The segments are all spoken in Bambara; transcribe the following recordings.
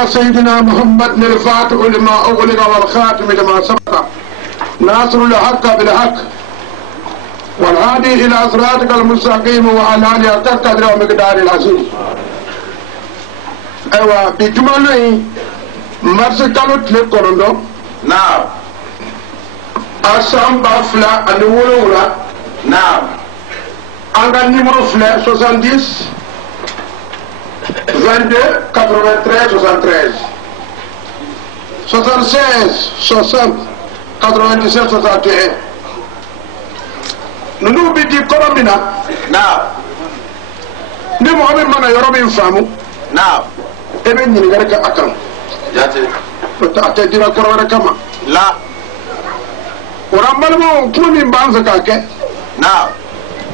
على سيدنا محمد الفاتح لما أغلق والخاتم لما سبق ناصر الحق بالحق والهادي إلى صراطك المستقيم وعلى آله حق قدره ومقدار العظيم. أيوة بجملة مرسكالوت لكورندو. نعم. أسام بافلا أنولولا. نعم. أنغا نيمرو فلا 70 22 93 73 76 60 97 61 nunu bi di koromina نعم. ni Mohamed mana yoro min famu نعم. ebe nyini gare ka akam جاتي. to ate dira korore kama لا. orambal mo pour min banza ka ke نعم.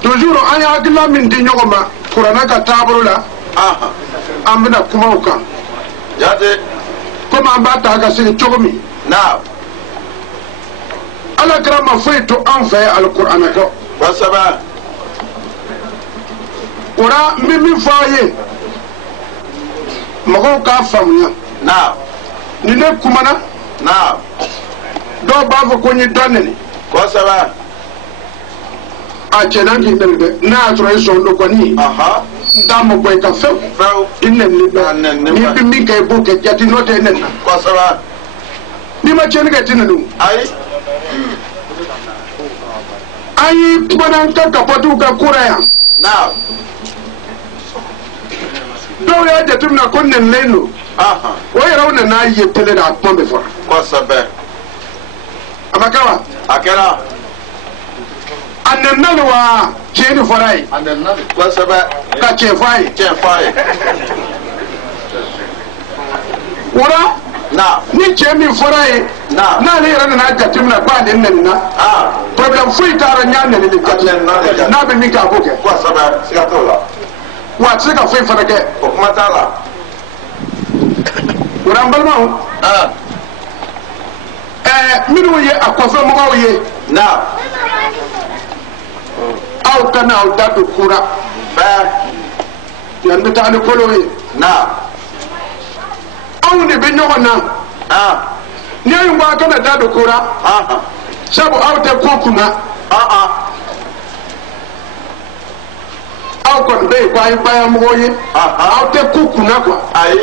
toujours aya agla min di nyogoma qur'ana ka tabru la aha. amna kuma uka جاتي. kuma ambata ka sin chogomi نعم. ala grama feito anfa alqur'ana ko وسبع. ora mimi faye mago ka famuya نعم. ni ne kumana نعم. do bavo ko ni donne وسبع. a chenan ki de na tro so ndo ko ni aha. ndamo ko ka fe فو. inne ni be Anen, ni bi mi kay bu ke jati no te nen وسبع. ni ma chen ga tinanu أي. ayi kumana ka potu ka kuraya نعم. do ya jatum na ko nen leno aha. o yara wona na yi tele da pombe for وسبع. amakawa أكلا. anen nalwa cheni forai وسبع. ka che fai كيف فاي. ora نعم. ni che mi forai نعم. na le yara na jatum na ba den nen na ah. problem fu tara nyane ni jatum na be mi ka boke وسبع. سياتولا. wa tsika fu fara ke وكما تعالى. ora mbalma ah. minu ye akofe mo ye نعم. aw kana aw dadu kura فا. yanda ta ni kolo ye نعم. aw ne be nyogo na ah. ni ayu ba kana dadu kura aha. sabu aw te kokuna ah. aw kon be ko ay baya mo ye aw te kokuna ko أي.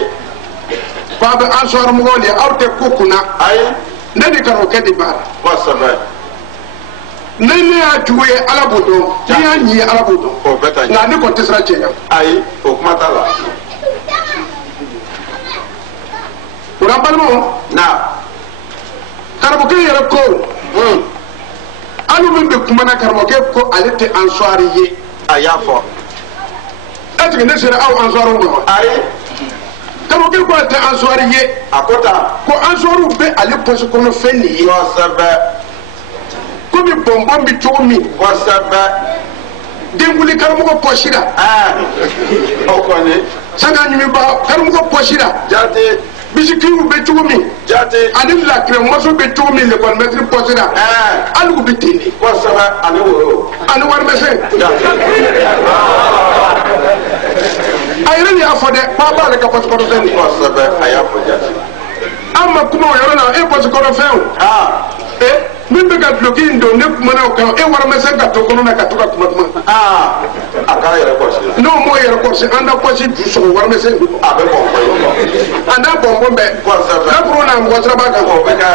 ba be ansor mo le aw te kokuna أي. nani karo ke di bara وسبع. nani ya tuwe alabodo ni ya nyi alabodo وبتا. na ni ko tisra chenya أي. وكما تعالى. ora balmo نعم. karbo ke yere ko alu min be kuma na karbo ke ko alete ansari ye أيافو. ati ne sera aw ansaro mo أي. karbo ke ko alete ansari ye أكوتا. ko ansoru be ale posi kono fenni ye وسبع. ko mi bonbon bi chomi وسبع. denguli karbo ko posira ah. أوكوني. sanga nyimi ba karbo ko posira جاتي. bisikiru be chomi جاتي. ani la kremoso be chomi le kon metri posira ah. alu bi tini وسبع. أنا ورو. ani war mese جاتي. ayre ni afode ba ba le ka posi kono fenni وسبع. أيافو جاتي. amma kuma o yoro na e posi kono fen ah. min be ka bloki ndo ne kuma na ka e war mese ka to kono na ka to ka kuma ah. أكلا يركوشي. no mo yero ko se anda ko si du so war mese أبي بومبي. anda bombo be وسبع. na pro na ngo tra ba ka وبكا.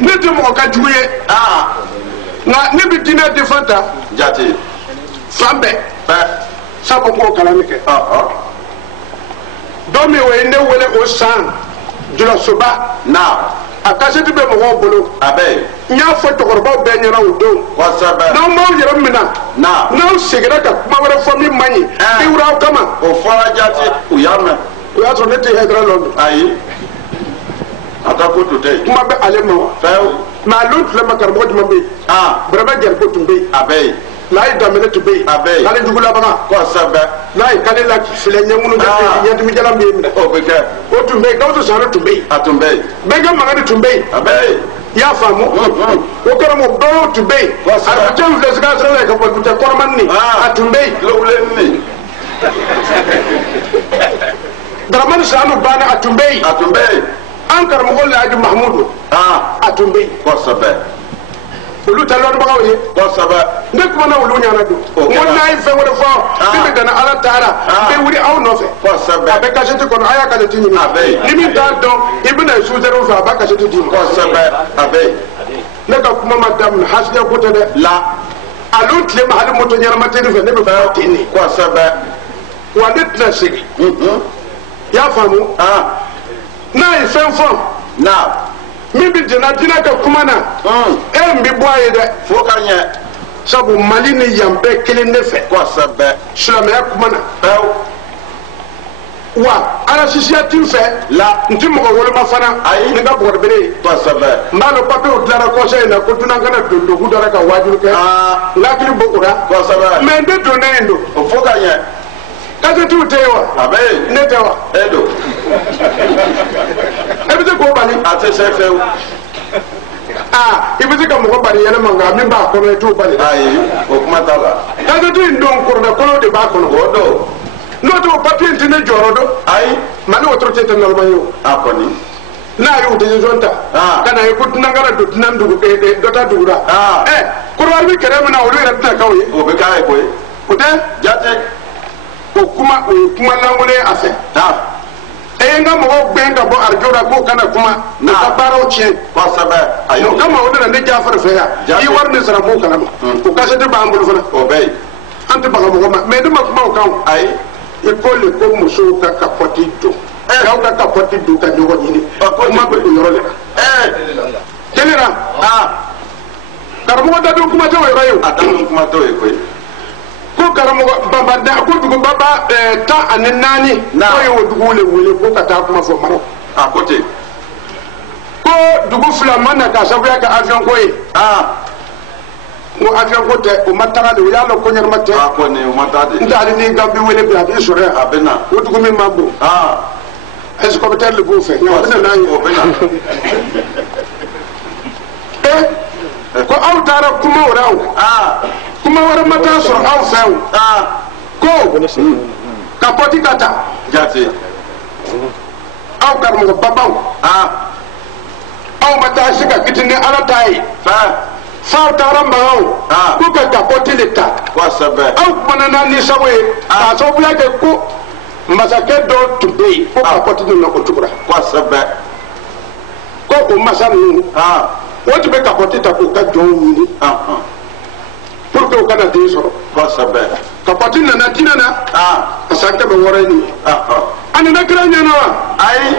ne te mo ka juye ah. na ne bi dina de fanta جاتي. fambe فا. sabo ko kala mi ke ah. do mi we ne wele o san jula soba نعم. akaseti be mo bolo أبي. nya fo to korba be nyara o do وسبع. na mo yero mina نعم. na segera ka kuma wala fo mi manyi iwra kama وفرا جاتي. وياما. o ya so ne te hedra londo أي. أتاكو تودي. kuma be ale mo فاو. ma lut le makar mo dum be ah. braba ger ko tumbe أبي. la ida mele tumbe Abe. la dugula baga وسبع. la kale la file nyamunu de nyati mi jalam be mina وبكا. o tumbe gawto sara tumbe أتومبي. be ga magadi tumbe أبي. ya famu o kara mo do tumbe a jam le sga sara ka ko ta korman ni a tumbe لولني. Dramane Sanu Bana a tun bɛ yen. A tun bɛ yen. An karamɔgɔ Laji Mahamudu. A tun bɛ yen. Kosɛbɛ. Olu tɛ lɔnnibagaw ye. Kosɛbɛ. Ne kumana olu ɲana don. N ko n'a ye fɛn wɛrɛ fɔ. Min bɛ dan Ala taara. N bɛ wuli aw nɔfɛ. Kosɛbɛ. A bɛ kasɛti kɔnɔ a y'a kasɛti ɲini. A bɛ yen. Ni min t'a dɔn i bɛna suzɛriw fɛ a b'a kasɛti d'i ma. Kosɛbɛ. A bɛ yen. Ne ka kuma ma daminɛ hasidiya ko tɛ dɛ. La. Alo tile ma hali moto ɲɛnama tɛ ne fɛ ne bɛ fɛ ten de. Kosɛbɛ. Wa ne tɛna segin. I y'a faamu. N'a ye fɛn fɔ. Na. Min bɛ jɛnna diinɛ ka kuma na. E min bɛ bɔ a ye dɛ. Fo ka ɲɛ. Sabu Mali ni yan bɛɛ kelen ne fɛ. Kosɛbɛ. Silamɛya kuma na. Pewu. Wa alasisiya t'i fɛ. La. N tɛ mɔgɔ woloma fana. Ayi. Ni ka bɔgɔbele ye. Kosɛbɛ. N b'a dɔn papiyew dilanna kɔsɛ in na ko dunan kana don dogu dɔ la ka wajibi kɛ. N hakili b'o o la. Kosɛbɛ. Mais n tɛ don ne ye don. O fo ka ɲɛ. Kasɛtiw tɛ yen wa. A bɛ yen. Ne tɛ wa. E don. E bɛ se k'o bali. A tɛ se fewu. I bɛ se ka mɔgɔ bali yɛlɛma nka min b'a kɔnɔ i t'o bali. Ayi o kuma t'a la. Kasɛti in don kɔrɔdɛ de b'a kɔnɔ. O don. N'o tɛ o papiye in tɛ ne jɔyɔrɔ dɔn. Ayi. Mali autorité tɛ nɔrɔma ye o. A kɔni. N'a y'o décision ta. Ka na ye ko dunan kana don dunan dugu dɔ ta dugu la. Korowari bɛ kɛlɛ min na olu yɛrɛ tɛna k'aw ye. O bɛ k'a ye koyi. O tɛ. Jate. O kuma o ye kuma lankolon ye a fɛ. E ye n ka mɔgɔw gɛn ka bɔ arajo la k'o kana kuma. U ka baaraw tiɲɛ. Kosɛbɛ. Ayi. O kama o nana ne Jafari fɛ yan. I wari min sara m'o kalama. O kasɛti b'an bolo fana. O bɛ yen. An tɛ baga mɔgɔ ma mais ne ma kuma o kan. Ayi. I ko le ko musow ka kapɔti don. Cɛw ka kapɔti don ka ɲɔgɔn ɲini. Kuma bɛ o yɔrɔ de la. Kelen na. Karamɔgɔ dadon kuma tɛ o yɔrɔ ye o. A dadon kuma t'o ye koyi. Ko karamɔgɔ Bamba ko dugubaba 14 k'o ye o duguw le wele ko ka taa kuma fɔ Maroc. A ko ten. Ko dugu fila ma na k'a sababuya kɛ avion ko ye. N ko avion ko tɛ o ma taga de o y'a dɔn ko ɲɛnama tɛ. A kɔni o ma taa de. N tɛ hali ni Gambi wele bi a b'i sɔrɔ yan. A bɛ na. O dugu min man bon. Escopitère de b'o fɛ. Nka o bɛ na n'a ye. O bɛ na. Ko aw taara kuma wɛrɛ o. Kuma wɛrɛ ma taa sɔrɔ aw fɛ o. Ko ka pɔti ka ta. Jate. Aw karamɔgɔ babaw. Aw ma taa se ka kiti ni Ala ta ye. F'aw taara mankan ko ka kapɔti le ta. Kosɛbɛ. Aw kumana n'a nisago ye k'a sababuya kɛ ko masakɛ dɔw tun bɛ yen ko kapɔti nana o cogo la. Kosɛbɛ. Ko o masa ninnu o tun bɛ kapɔti ta k'u ka jɔnw ɲini pour que u kana den sɔrɔ. Kosɛbɛ. Kapɔti nana diinɛ na a san 600 ye nin ye. A nana kira ɲɛna wa? Ayi.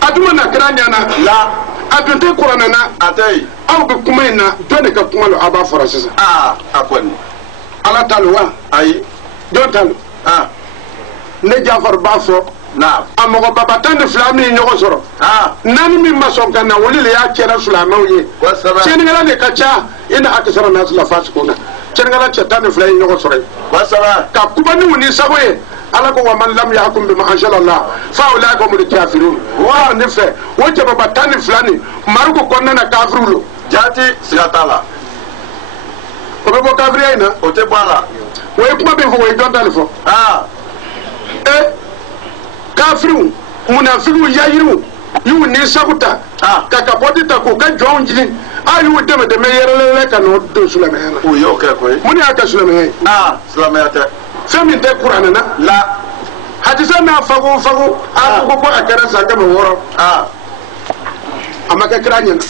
A tun ma na kira ɲɛna. La. A tun tɛ kuranɛ na. A tɛ yen. Aw bɛ kuma in na jɔn de ka kuma lo aw b'a fɔra sisan. A kɔni. Ala ta lo wa? Ayi. Jɔn ta lo. Ne Jafari b'a fɔ. A mɔgɔ baba 12 min ye ɲɔgɔn sɔrɔ. 4 min ma sɔn ka na olu de y'a kɛra silamɛw ye. Tiɲɛnikɛla de ka ca i na akisara nasila fasikun na. Tiɲɛnikɛla cɛ 12 ye ɲɔgɔn sɔrɔ yen. Ka kuma ni u ni sago ye. Ala ko wa man lam yahkum bima anzalallah fa ulaika humul kafirun. Wa ne fɛ o cɛbaba 12 nin Maroc kɔnɔna na kafiriw lo. Jati siga t'a la. O bɛ bɔ kafiriya in na. O tɛ bɔ a la. O ye kuma min fɔ o ye jɔn ta de fɔ. Kafiriw munafikiw yayiriw y'u ni sago ta ka kapɔti ta k'u ka jɔnw jigin a y'u dɛmɛ yɛrɛlɛlɛ ka n'o don silamɛya la. O y'o kɛ koyi. Mun de y'a kɛ silamɛya ye? Silamɛya tɛ. Fɛn min tɛ kuranɛ na. La. Hadisa n'a fago a ko ko a kɛra san 600. A ma kɛ kira ɲɛna.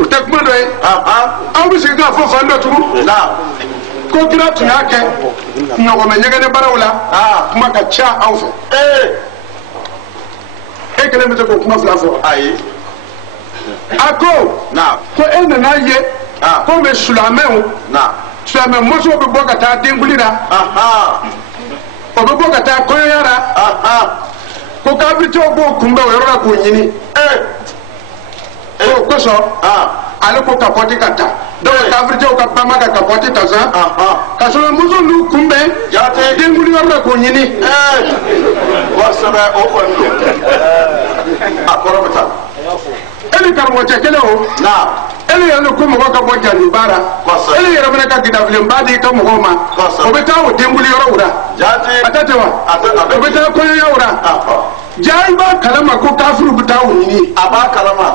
O tɛ kuma dɔ ye. Aw bɛ sigi k'a fɔ fan dɔ tugun. Ko kira tun y'a kɛ ɲɔgɔmɛ ɲɛgɛnɛ baaraw la kuma ka ca aw fɛ. E kelen bɛ se k'o kuma 2 fɔ. Ayi. A ko e nana ye ko mɛ silamɛw silamɛ musow bɛ bɔ ka taa denkuli la o bɛ bɔ ka taa kɔɲɔya la ko kafiriw b'o kunbɛn o yɔrɔ la k'o ɲini. O kosɔn ale ko kapɔti ka ta donc kafiriw ka bama ka kapɔti ta sa ka sɔrɔ muso n'u kunbɛn denkuli yɔrɔ la k'o ɲini. Kosɛbɛ o kɔni don. A kɔrɔ bɛ taa. E ni karamɔgɔ cɛ kelen o. ele yɛrɛ ko mɔgɔ ka bɔ jani baara ele yɛrɛ fana ka gidafilen ba di ka mɔgɔw ma o bɛ taa o denbuli yɔrɔ wura a tɛ wa o bɛ taa kɔɲɔya wura jaa i b'a kalama ko kafiriw bɛ taa o ɲini a b'a kalama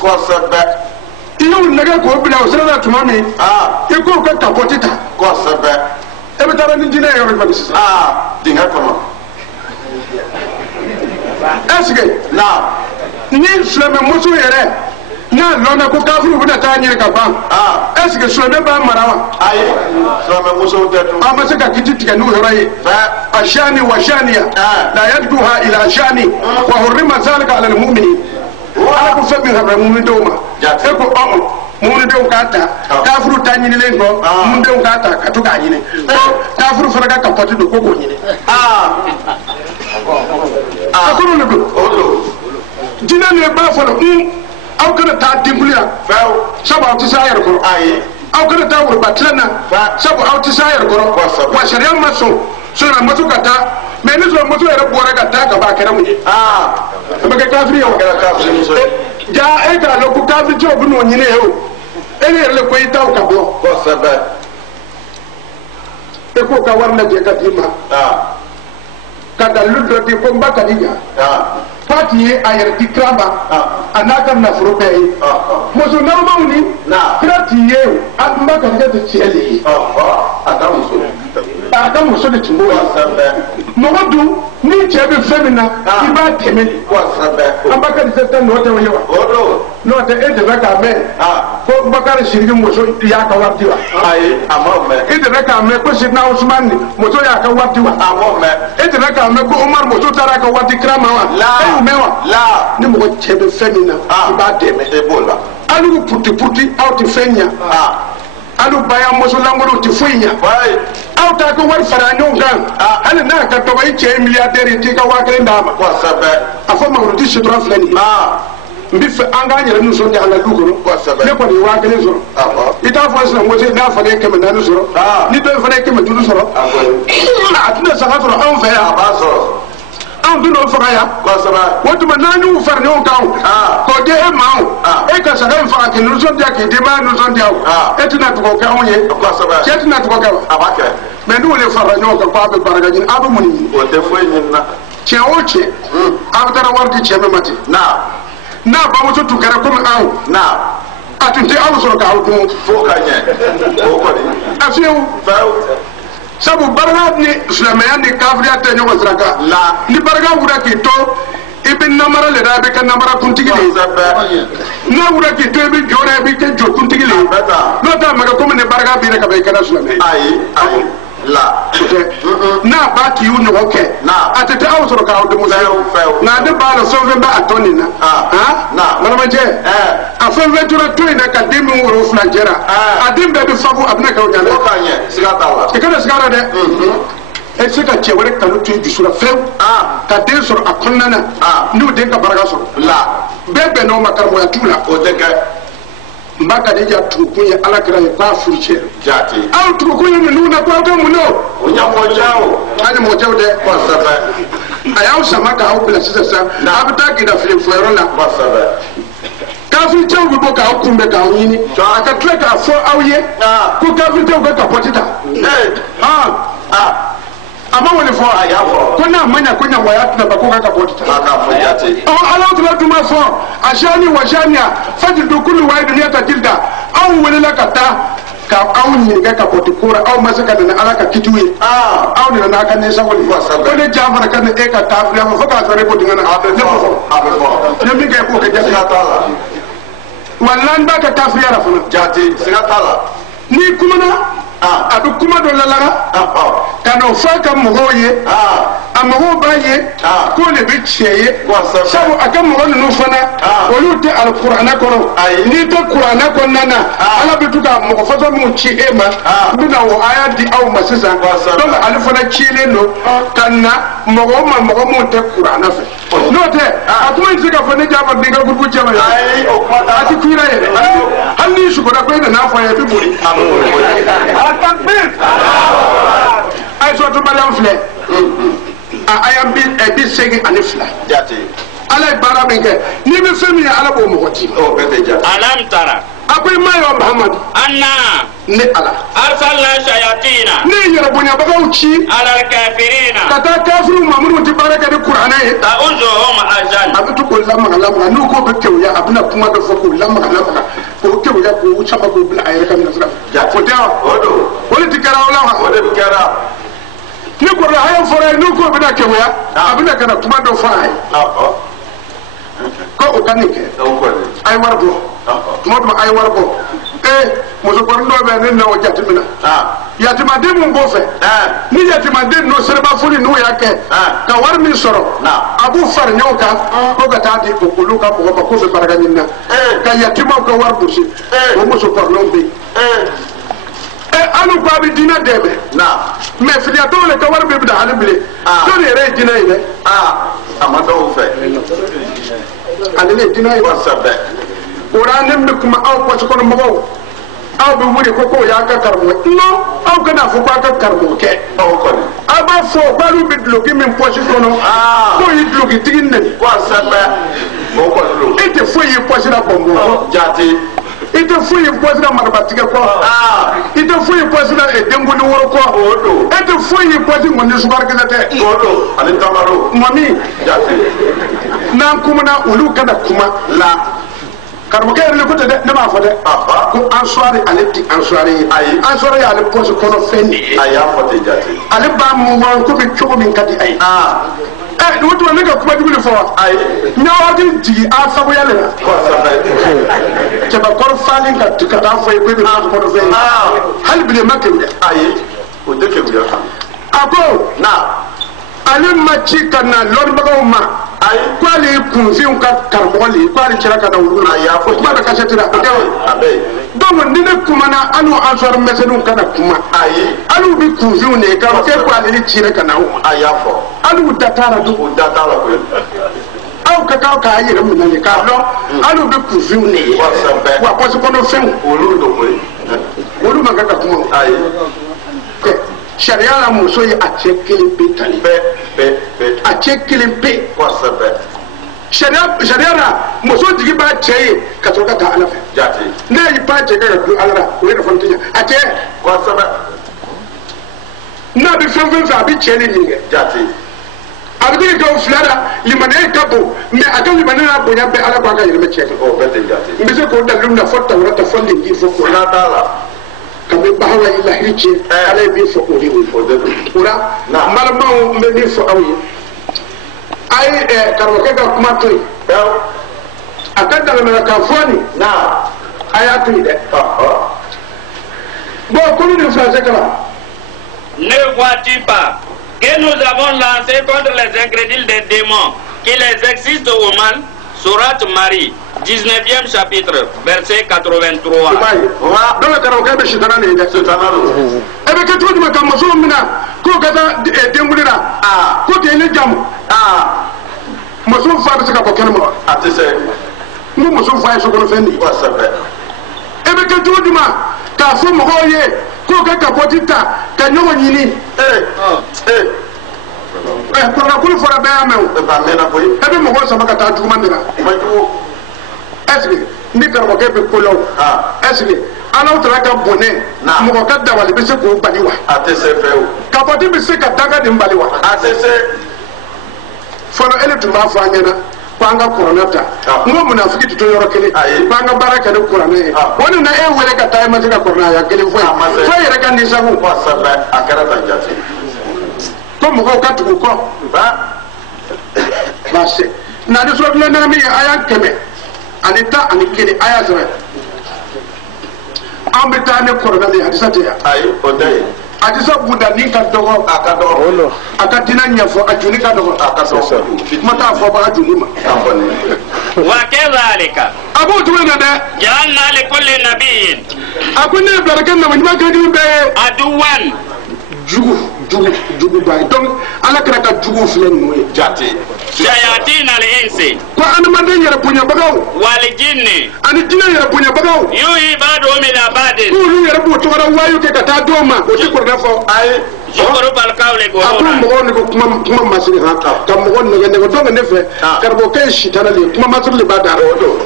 kosɛbɛ i y'o nɛgɛ k'o bila o sera la tuma min i k'o ka kapɔti ta kosɛbɛ e bɛ taa ni jinɛ ye yɔrɔ jumɛn sisan dingɛ kɔnɔ est-ce que na ni silamɛmuso yɛrɛ n'a lɔnna ko kafiriw bɛna taa ɲini ka ban est-ce que silamɛ b'a mara wa ayi silamɛmusow tɛ dun an ma se ka kiti tigɛ n'u yɔrɔ ye ashani wa shaniya la yadduha ila shani wa hurrima zalika ala almu'minin ala ko fɛn min harama mu'mindenw ma e ko mu'mindenw k'a ta kafiriw ta ɲinilen kɔ mu'mindenw k'a ta ka to k'a ɲini kafiriw fana ka kapɔti don ko k'o ɲini a kɔrɔ de don jinɛ min b'a fɔ aw kana taa dinkuli la sabu aw tɛ se a yɛrɛ kɔrɔ aw kana taa woroba tilan na sabu aw tɛ se a yɛrɛ kɔrɔ wa sariya ma sɔn sɔrɔmuso ka taa mɛ ni sɔrɔmuso yɛrɛ bɔra ka taa ka ban a kɛra mun ye a bɛ kɛ kafiri ye wa jaa e k'a dɔn ko kafiricɛw bɛ n'o ɲini ye o e yɛrɛ le ko i taw ka bɔ e k'o ka wari lajɛ ka d'i ma ka dalilu dɔ di ko n ba Kadija Fati ye a yɛrɛ di kira ma a n'a ka nafolo bɛɛ ye muso nɔrɔmaw ni kira t'i ye n ba Kadija tɛ tiɲɛ de ye a ka muso de tun b'o ye mɔgɔ dun ni cɛ bɛ fɛn min na i b'a dɛmɛ an ba Kadija tɛ nɔ tɛ o ye wa n'o tɛ e dɛmɛ k'a mɛn ko Bakari Sidiki muso y'a ka wari di wa e dɛmɛ k'a mɛn ko Sidina Usumani muso y'a ka wari di wa e dɛmɛ k'a mɛn ko Umaru muso taara a ka wari di kira ma wa mɛ wa ni mɔgɔ cɛ bɛ fɛn min na i b'a dɛmɛ hali puruti aw tɛ fɛn ɲɛ hali baya muso langolow tɛ foyi ɲɛ aw t'a ka wari fara ɲɔgɔn kan hali n'a ka dɔgɔ i cɛ ye miliyardɛri ye t'i ka 1000 d'a ma a fɔ Mamadu Sutura filɛ nin ye n bɛ fɛ an k'an yɛrɛ nisɔndiya an ka du kɔnɔ ne kɔni ye 1000 sɔrɔ i t'a fɔ sisan ko n'a fana ye 400 sɔrɔ ni dɔ fana ye 500 sɔrɔ a tɛna saga sɔrɔ anw fɛ yan anw tɛ n'o faga yan o tuma n'an y'u fara ɲɔgɔn kan k'o di e ma e ka saga in faga k'i nisɔndiya k'i denbaya nisɔndiya e tɛna dugawu kɛ anw ye cɛ tɛna dugawu kɛ wa mɛ n'u le farala ɲɔgɔn kan k'a bɛ baraka ɲini a bɛ mun ɲini o tɛ foyi ɲini na cɛ o cɛ a bɛ taa wari di cɛ min ma ten n'a bamuso tun kɛra komi anw a tun tɛ aw sɔrɔ k'aw dun fo ka ɲɛ o kɔni a fiyewu sabu barika ni silamɛya ni kafiriya tɛ ɲɔgɔn sira kan ni barika wura k'i to i bɛ namara le la i bɛ kɛ namara kuntigi le ye n'a wura k'i to i bɛ jɔ la i bɛ kɛ jɔ kuntigi le ye n'o tɛ mɛgɛ komi ni barika b'i la ka ban i kɛra silamɛ ye ayi n'a ba k'i y'u ɲɔgɔn kɛ a tɛ aw sɔrɔ k'aw denmuso nka ne b'a la fɛn fɛn bɛ a tɔ nin na maramajɛ a fɛn fɛn tora to in na ka den min woro 2 jɛra a den bɛɛ bɛ fabu a bɛna kɛ o ɲa dɛ i kana siga la dɛ e se ka cɛ wɛrɛ kanu to i dusu la fewu ka den sɔrɔ a kɔnɔna na n'o den ka baraka sɔrɔ bɛɛ bɛn n'o ma karamɔgɔya t'u la o tɛ kɛ n ba Kadija tugukun ye Alakira ye k'a furu cɛ aw tugukun ye ninnu na k'aw tɛ mun o a ni mɔgɔ cɛw dɛ a y'aw sama k'aw bila sisan a bɛ taa gidafilen fɔyɔrɔ la kafiricɛw bɛ bɔ k'aw kunbɛn k'aw ɲini a ka tila k'a fɔ aw ye ko kafiricɛw ka kapɔti ta a ma wele fɔ a y'a fɔ ko n'a ma ɲɛ ko ɲɛmɔgɔya tɛna ban ko ka kapɔti ta ala tila tun b'a fɔ ashani wa shaniya fajidu kullu wahidin yatajilda anw welela ka taa ka aw ɲininka kapɔti ko la aw ma se ka na ni ala ka kitiw ye aw nana n'a ka ninsawali ko ne Jafara ka ni e ka taa filɛ ma fo k'a sɔrɔ e ko dingɛ na ne fɔ ne min kɛ k'o kɛ jate walahi n b'a kɛ kafiriya la fana siga t'a la n'i kumana a bɛ kuma dɔ lalaga ka n'o fɔ a ka mɔgɔw ye a mɔgɔw b'a ye k'o de bɛ tiɲɛ ye sabu a ka mɔgɔ ninnu fana olu tɛ alikuranɛ kɔnɔ n'i tɛ kuranɛ kɔnɔna na ala bɛ to ka mɔgɔ fɔsɔ minnu ci e ma n bɛna o aya di aw ma sisan donc ale fana cilen don ka na mɔgɔw ma mɔgɔ minnu tɛ kuranɛ fɛ n'o tɛ a kuma in tɛ se ka fɔ ne Jafara n'i ka gurupu cɛ ma ye a tɛ kuyira yɛrɛ hali n'i sukora ko e nana fɔ a ye i bɛ boli. Ayi sɔrɔ Mariam filɛ a aya bi 82 ala ye baara min kɛ n'i bɛ fɛn min ye ala b'o mɔgɔ d'i ma. alam tara akoy mayo Muhammad anna ne ala arsalna shayatina ne yara bunya bagaw ci ala al-kafirina kata kafiru mamuru ti baraka de qur'ana e ta'uzuhum azan abitu ko lamma nu ko be kewya abuna kuma do foko lamma ko kewya ko wucha ba ko bila ayra kam nasra ko tawa odo wala ti kara wala wode bikara ni ko la hayo fore nu ko be da kewya abuna kana kuma do fa ay ko o kanike ay warbo tuma ay warbo muso korndo be ne na o jatimina yatima de mun bo fe ni yatima de no serba fuli no yake ka war min soro abu far nyoka ko ga tati ko kulu ka ko ba ko be baraga nyina ka yatima ko war busi o muso korno be anu ko bi dina debe me fidia to le ka war be da halbile to ne re dina ide amado fe ale dina ide wasabe ora nem be kuma aw ko ko mo aw be wuri ko ya ka karmo no aw kana fu ka karmo ke aw ko ni aba fo balu be bloki min pochi kono ko yi bloki tigin ne wasabe o ko lo ite fo yi pochi na bombo jati ite fo yi pochi na marbatige ko ite fo yi pochi na edembu ni woro ko odo ite fo yi pochi ngoni subar gete odo ani tamaro mami jati nan kuma na ulu kada kuma la karmo ke le ko de ne ma fo de ko en soirée aleti en soirée en soirée ya le poche kono fendi aya fote jati ale ba mu wan ko be chogo min kadi ay wotu ne ka kuma dugule fo ay nyawati digi a sabu yale la wasabe ke ba kor falin ka tikata fo e be ma ko do fe hal bi le makke ay o de ke biya ako na ale machi kana lor bagaw ma ay kwali kunfiun ka karmoli kwali kira kana wulu aya fo kuma da kashetira ko abe donc ni ne kuma na anu ansor mesedun kana kuma ay alu bi kunfiun ne ka ke kwali ni kira kana wo aya fo alu datara du o datara ko aw ka ayire mun ne ka lo alu bi kunfiun ne wasabe wa ko so kono fen olu do ko wolu manga ka kuma ay sharia la muso yi a cɛ kelen pe tali a cɛ kelen pe wasabe sharia la muso jigi b'a cɛ ye ka sɔrɔ ka taa ala fɛ jati ne y'i ba cɛ kɛ ka dun ala la o ye nafa tɛ ɲɛ a cɛ wasabe n'a bɛ fɛn fɛn fɛ a bɛ cɛ ni nin kɛ jati a bɛ kɛ ka fila la limaniya ka bon mɛ a ka limaniya n'a bonya bɛɛ ala b'a ka yɛlɛmɛ cɛ kan o bɛɛ tɛ jati n bɛ se k'o dalilu na fɔ tawurata fɔ linjili fɔ kura sira t'a la kabe bahawa yi lahiri cɛ ala ye min fɔ o de y'o o de do ola n balimaw n bɛ min fɔ aw ye a ye karamɔgɔkɛ ka kuma to yen a ka dagamɛrɛ ka fɔ nin a y'a to yen dɛ bon kunu ni français kalan Ne vois-tu pas que nous avons lancé contre les incrédules des démons qui les excitent au mal? Sourate Marie, 19e chapitre, verset 83. dɔw karamɔgɔkɛ bɛ sitana nin dɛ sitana do e bɛ kɛ cogo jumɛn ka muso minɛ k'o ka taa denkuli la ko k'e ni jamu muso fa bɛ se ka bɔ kɛnɛma a tɛ se n ko muso fa ye sokɔnɔfɛn de ye wasabe e bɛ kɛ cogo jumɛn k'a fɔ mɔgɔw ye k'o ka kapɔti ta ka ɲɔgɔn ɲini kɔrɔkakulu fɔra bɛɛ y'a mɛn o ba mɛna koyi e bɛ mɔgɔw sama ka taa juguman de la majugu est-ce que ni karamɔgɔkɛ bɛ ko la o est-ce que alaw taara ka bonɛ mɔgɔ ka dabali bɛ se k'o bali wa a tɛ se fɛ o kapɔti bɛ se ka daga nin bali wa a tɛ se fɔlɔ ele tun b'a fɔ an ɲɛna ko an ka kuranɛ ta n ko munafiki tɛ to yɔrɔ kelen ko an ka baara kɛ ni kuranɛ ye o de na e wele ka taa e ma se ka kuranɛ a kelen fɔ ye fo e yɛrɛ ka nisago wasabe a kɛra tan jati ko mɔgɔw ka tugu kɔ baasi na ni sɔrɔ nana min ye a y'a kɛmɛ ani ta ani kelen a y'a sɛbɛn an bɛ taa ni kuranɛ de ye hadisa tɛ yan ayi o tɛ ye hadisa bundani ka dɔgɔ a ka dɔgɔ a ka diinɛ ɲɛfɔ a joli ka dɔgɔ a ka dɔgɔ kuma t'a fɔ baga joli ma a kɔni وكذلك a b'o cogo in na dɛ جعلنا لكل نبي a ko ne ye bila kɛ nama ɲuman kɛ nin bɛɛ ye عدوا jugu ba ye donc ala kɛra ka jugu filɛ ninnu ye jati شياطين الإنس ko adamaden yɛrɛ bonyabagaw والجن ani jinɛ yɛrɛ bonyabagaw يوحي بعضهم إلى بعض k'olu yɛrɛ b'o tɔgɔla wayu kɛ ka taa d'o ma o tɛ kuranɛ fɔ ayi zukuru balkaw le a ko goro mɔgɔw ne ko kuma masiri ha ka mɔgɔ nɛgɛ donc ne fɛ karamɔgɔ kɛ sitana le kuma masiri le b'a da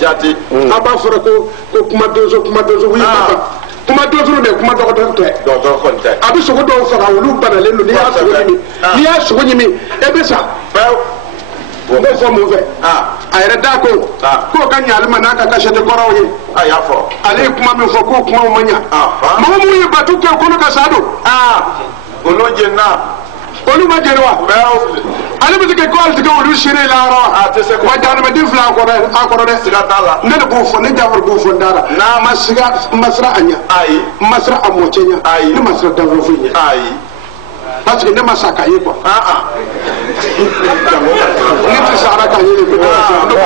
jati a b'a fɔra ko kuma donso oui papa kuma donso de kuma dɔgɔtɔrɔ tɛ dɔgɔtɔrɔ kɔni tɛ a bɛ sogo dɔw faga olu banalen don n'i y'a sogo ɲimi e bɛ sa o b'o fɔ mun fɛ a yɛrɛ da ko k'o ka ɲɛ ale ma n'a ka kasɛti kɔrɔw ye a y'a fɔ ale ye kuma min fɔ k'o kumaw ma ɲa mɔgɔ minnu ye batu kɛ kɔnɔ ka sa don olu jɛnna olu ma jɛni wa ale bɛ se ka ko ale tigɛ olu siri la yɔrɔ wa jamanaden fila a kɔrɔ dɛ siga t'a la ne de b'o fɔ ne jafari b'o fɔ n da la n'a ma siran a ɲɛ ayi n ma siran a mɔcɛ ɲɛ ayi ne ma siran danfɛn foyi ɲɛ ayi parce que ne ma sa k'a ye quoi ne tɛ sa ala k'a ye de ne ma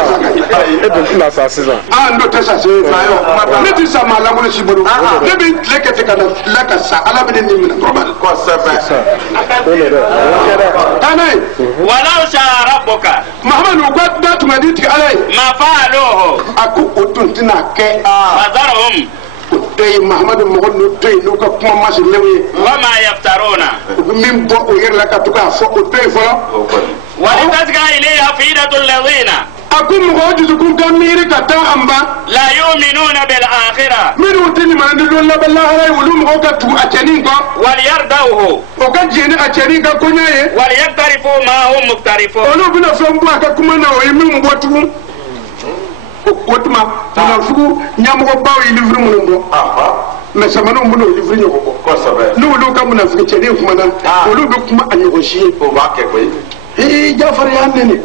sa k'a ye e dun tɛna sa sisan n'o tɛ sa se ne tɛ sa maa lankolon si bolo ne bɛ tile kɛ ten ka na tila ka sa ala bɛ ne ni minɛ normal kosɛbɛ taa n'a ye walau sha rabbuka mahamadu u ka da tun ka di tigɛ ala ye ma fa'aluhu a ko o tun tɛna kɛ fadharhum o to yen mahamadu mɔgɔ n'u to yen n'u ka kuma masirilenw ye wama yaftaruna u bɛ min bɔ o yɛrɛ la ka to k'a fɔ o to yen fɔlɔ walitasga ilayha afidatu alladhina a ko mɔgɔw dusukun ka miiri ka taa an ban la yu'minuna bil akhirah minnu tɛ ɲumanni don laban lahara ye olu mɔgɔw ka tugu a cɛnin kɔ waliyardawhu o ka jɛn ni a cɛnin ka koɲɛ ye waliyaktarifu ma hum muktarifun olu bɛna fɛn bɔ a ka kuma na o ye min bɔ tugun o tuma munafugu ɲɛmɔgɔbaw ye livre minnu bɔ mais samanuw bɛna o livre ɲɔgɔn bɔ kosɛbɛ n'olu ka munafigi cɛnin kumana olu bɛ kuma a ɲɔgɔn si ye o b'a kɛ koyi jafari y'an nɛnɛ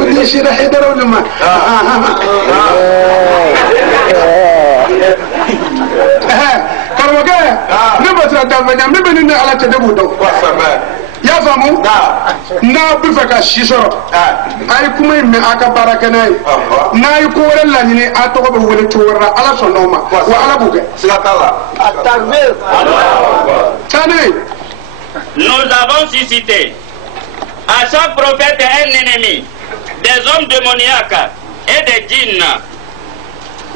o de sera hederaw de ma karamɔgɔkɛ ne ma sira danfɛ ɲa min bɛ ni ala cɛ ne b'o dɔn i y'a faamu n'a bɛ fɛ ka si sɔrɔ a ye kuma in mɛn a ka baara kɛ n'a ye n'a ye ko wɛrɛ laɲini a tɔgɔ bɛ wele cogo wɛrɛ la ala sɔn n'aw ma wa ala b'o kɛ siga t'a la taa ne ye nous avons suscité à chaque prophète un ennemi, des hommes démoniaques et des djinns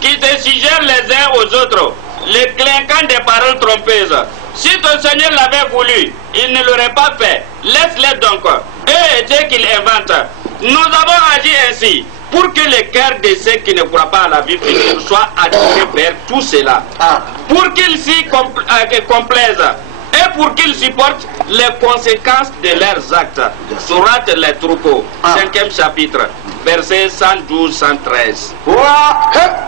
qui se suggèrent les uns aux autres, les clinquant des paroles trompeuses. Si ton Seigneur l'avait voulu, il ne l'aurait pas fait. Laisse-les donc. Eux et ceux qu'ils inventent. Nous avons agi ainsi pour que le cœur de ceux qui ne croient pas à la vie future soit attiré vers tout cela. Pour qu'ils s'y complaisent. Et pour qu'ils supportent les conséquences de leurs actes. Sourate les troupeaux, 5e chapitre, versets 112-113.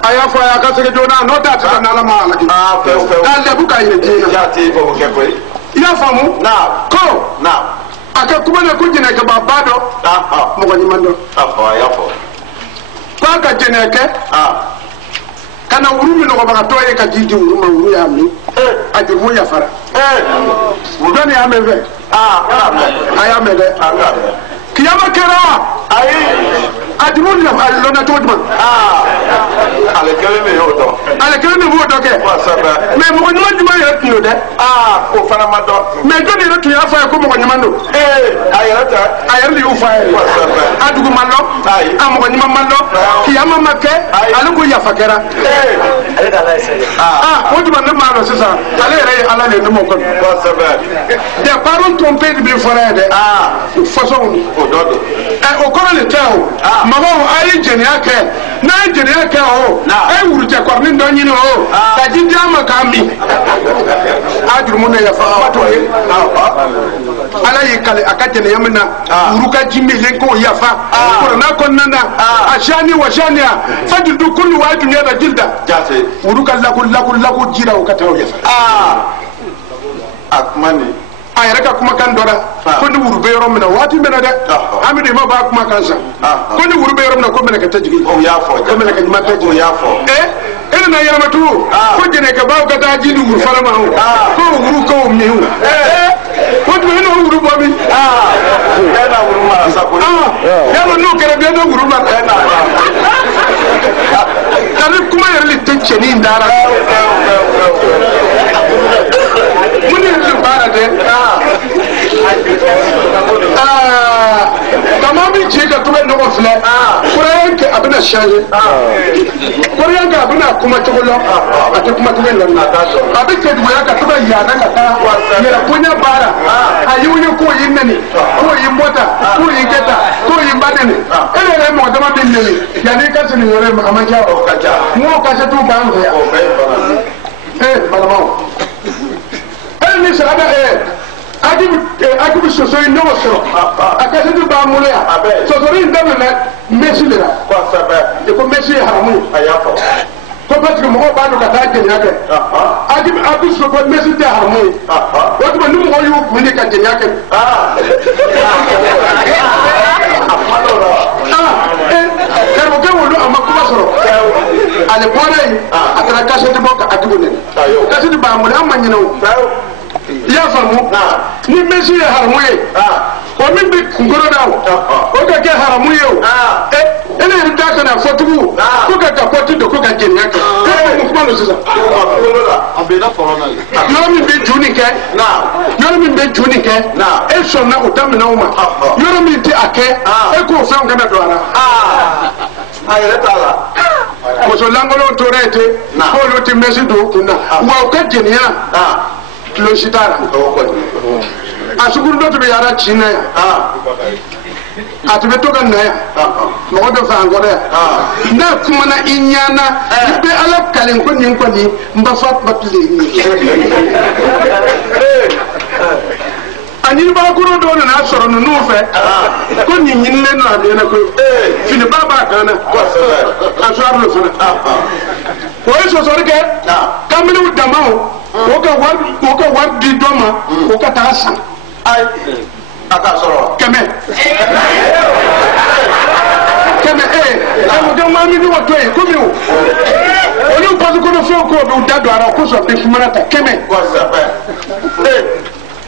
a y'a fɔ a y'a ka segin joona n'o tɛ a tɛ ka n'ala ma ala kɛ k'a lɛbu k'a yɛrɛ diɲɛ na i y'a faamu ko a ka kuma na ko jɛnɛkɛba ba dɔ mɔgɔ ɲuman dɔ k'a ka jɛnɛkɛ ka na wuru min nɔgɔbagatɔ ye ka ji di wuru ma wuru y'a min a jurumu yafara dɔnni y'a mɛn fɛ a y'a mɛn dɛ kiyama kɛra wa a jurumu lɔnna cogo jumɛn ale kelen de y'o dɔn ale kelen de b'o dɔ kɛ mais mɔgɔ ɲuman jumɛn yɛrɛ tun don dɛ o fana ma dɔn mais jɔnni yɛrɛ tun y'a fɔ a ye ko mɔgɔ ɲuman don a yɛrɛ tɛ a yɛrɛ de y'o fɔ a ye a dugu ma lɔ a mɔgɔ ɲuman ma lɔ kiyama ma kɛ ale ko yafa kɛra o tuma ne m'a dɔn sisan ale yɛrɛ ye ala de ye ne m'o kɔnɔ des paroles trompées de bɛ fɔra ye dɛ façon o kɔrɔ de tɛ o mɔgɔw a ye jɛnɛya kɛ n'a ye jɛnɛya kɛ o a ye wurujɛ kɔrɔnin dɔ ɲini o ka ji di a ma k'a min a jurumu ne yafa a t'o ye ala y'i kale a ka jɛnɛya min na wuru ka ji min k'o yafa kɔrɔna kɔnɔna na a sani wa saniya fajudu kullu wa dunya da jilda wuru ka laku jira o ka taa o yafa a kuma nin a yɛrɛ ka kumakan dɔ la ko ni wuru bɛ yɔrɔ min na waati min na dɛ Hamidu ma b'a kumakan san ko ni wuru bɛ yɔrɔ min na ko mɛlɛkɛ tɛ jigin o y'a fɔ ko mɛlɛkɛ ɲuman tɛ jigin o y'a fɔ e nana yɛlɛma tugun ko jɛnɛkɛbaw ka taa ji di wuru fana ma o ko wuru k'o min o o tuma e n'o wuru bɔ min e na wuru mara sago yalɔ n'o kɛra bɛɛ n'o wuru mara tari kuma yɛrɛ de tɛ cɛnin dara mun de ye baara dɛ dama bi ci ka tuba no fle Qur'an ke abuna changer Qur'an ka abuna kuma tulo ate kuma tuba no na abike du ya ka tuba ya na ka ta ya kunya bara ayuyu ko yinnani ko yimbota ko yigeta ko yimbadene ele mo dama bin ne ya ni ka sini yore ma amaja o kaja mo ka se tu ba ngo ya malama ele ni sala Agibu soso yi n'o sɔrɔ a ka se ti ba mulu ya sosori in daminɛ mesi de la i ko mesi ye haramu ko parce que mɔgɔw b'a dɔn ka taa jɛnya kɛ Agibu soso ko mesi tɛ haramu ye o tuma ni mɔgɔw y'u kun de ka jɛnya kɛ karamɔgɔkɛ wolo a ma kuma sɔrɔ ale bɔra yen a taara kasɛti bɔ ka Agibu nɛnɛ kasɛti b'a mulu an ma ɲinɛ o i y'a faamu ni mesi ye haramu ye o min bɛ kunkolo da o ka kɛ haramu ye o ele yɛrɛ da kana fɔ tugun ko ka kapɔti don ko ka jɛnɛya kɛ ko kuma don sisan yɔrɔ min bɛ ju nin kɛ yɔrɔ min bɛ ju nin kɛ e sɔnna o daminɛ o ma yɔrɔ min tɛ a kɛ e k'o fɛnw kana don a la a yɛrɛ t'a la muso lankolonw tora yen ten k'olu tɛ mesi don u kun na wa u ka jɛnɛya kilo si t'a la a sukuru dɔ tun bɛ yaala ci na yan a tun bɛ to ka na yan mɔgɔ dɔ fɛ an kɔrɔ yan n'a kumana i ɲana i bɛ ala kalen ko nin kɔni n ba fa tuma tile ye a ɲinibagakoro dɔw nana sɔrɔ ninnu fɛ ko nin ɲinilen don a ɲɛna ko finiba b'a kan na a sɔrɔ lo fana o ye sɔsɔli kɛ kamalew damaw o ka wari di dɔ ma o ka taa san a ka sɔrɔ kɛmɛ karamɔgɔ maa min bɛ to yen komi o olu pasikɔnɔ fɛnw k'o b'u da don a la kosɔn bi kumana ta kɛmɛ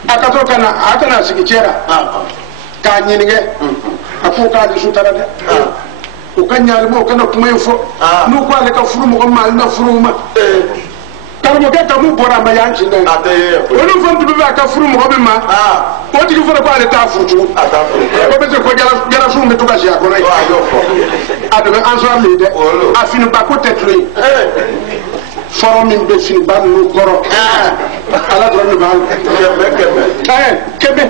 a ka to ka na a kana sigi cɛ la k'a ɲininka a fɔ k'ale sutara dɛ o ka ɲaalima o kana kuma in fɔ n'u ko ale ka furu mɔgɔ ma ale na furu ma karamɔgɔkɛ ka mun bɔra a ma y'an ci dɛ olu fɛn tun bɛ a ka furu mɔgɔ min ma o tigi fana ko ale t'a furu tugun ko bɛ se ko jalasunw bɛ to ka si a kɔnɔ yen a bɛ an sɔrɔ le dɛ a finiba ko tɛ tulo ye fɔlɔ min bɛ finiba ninnu kɔrɔ ala dɔrɔn de b'a la kɛmɛ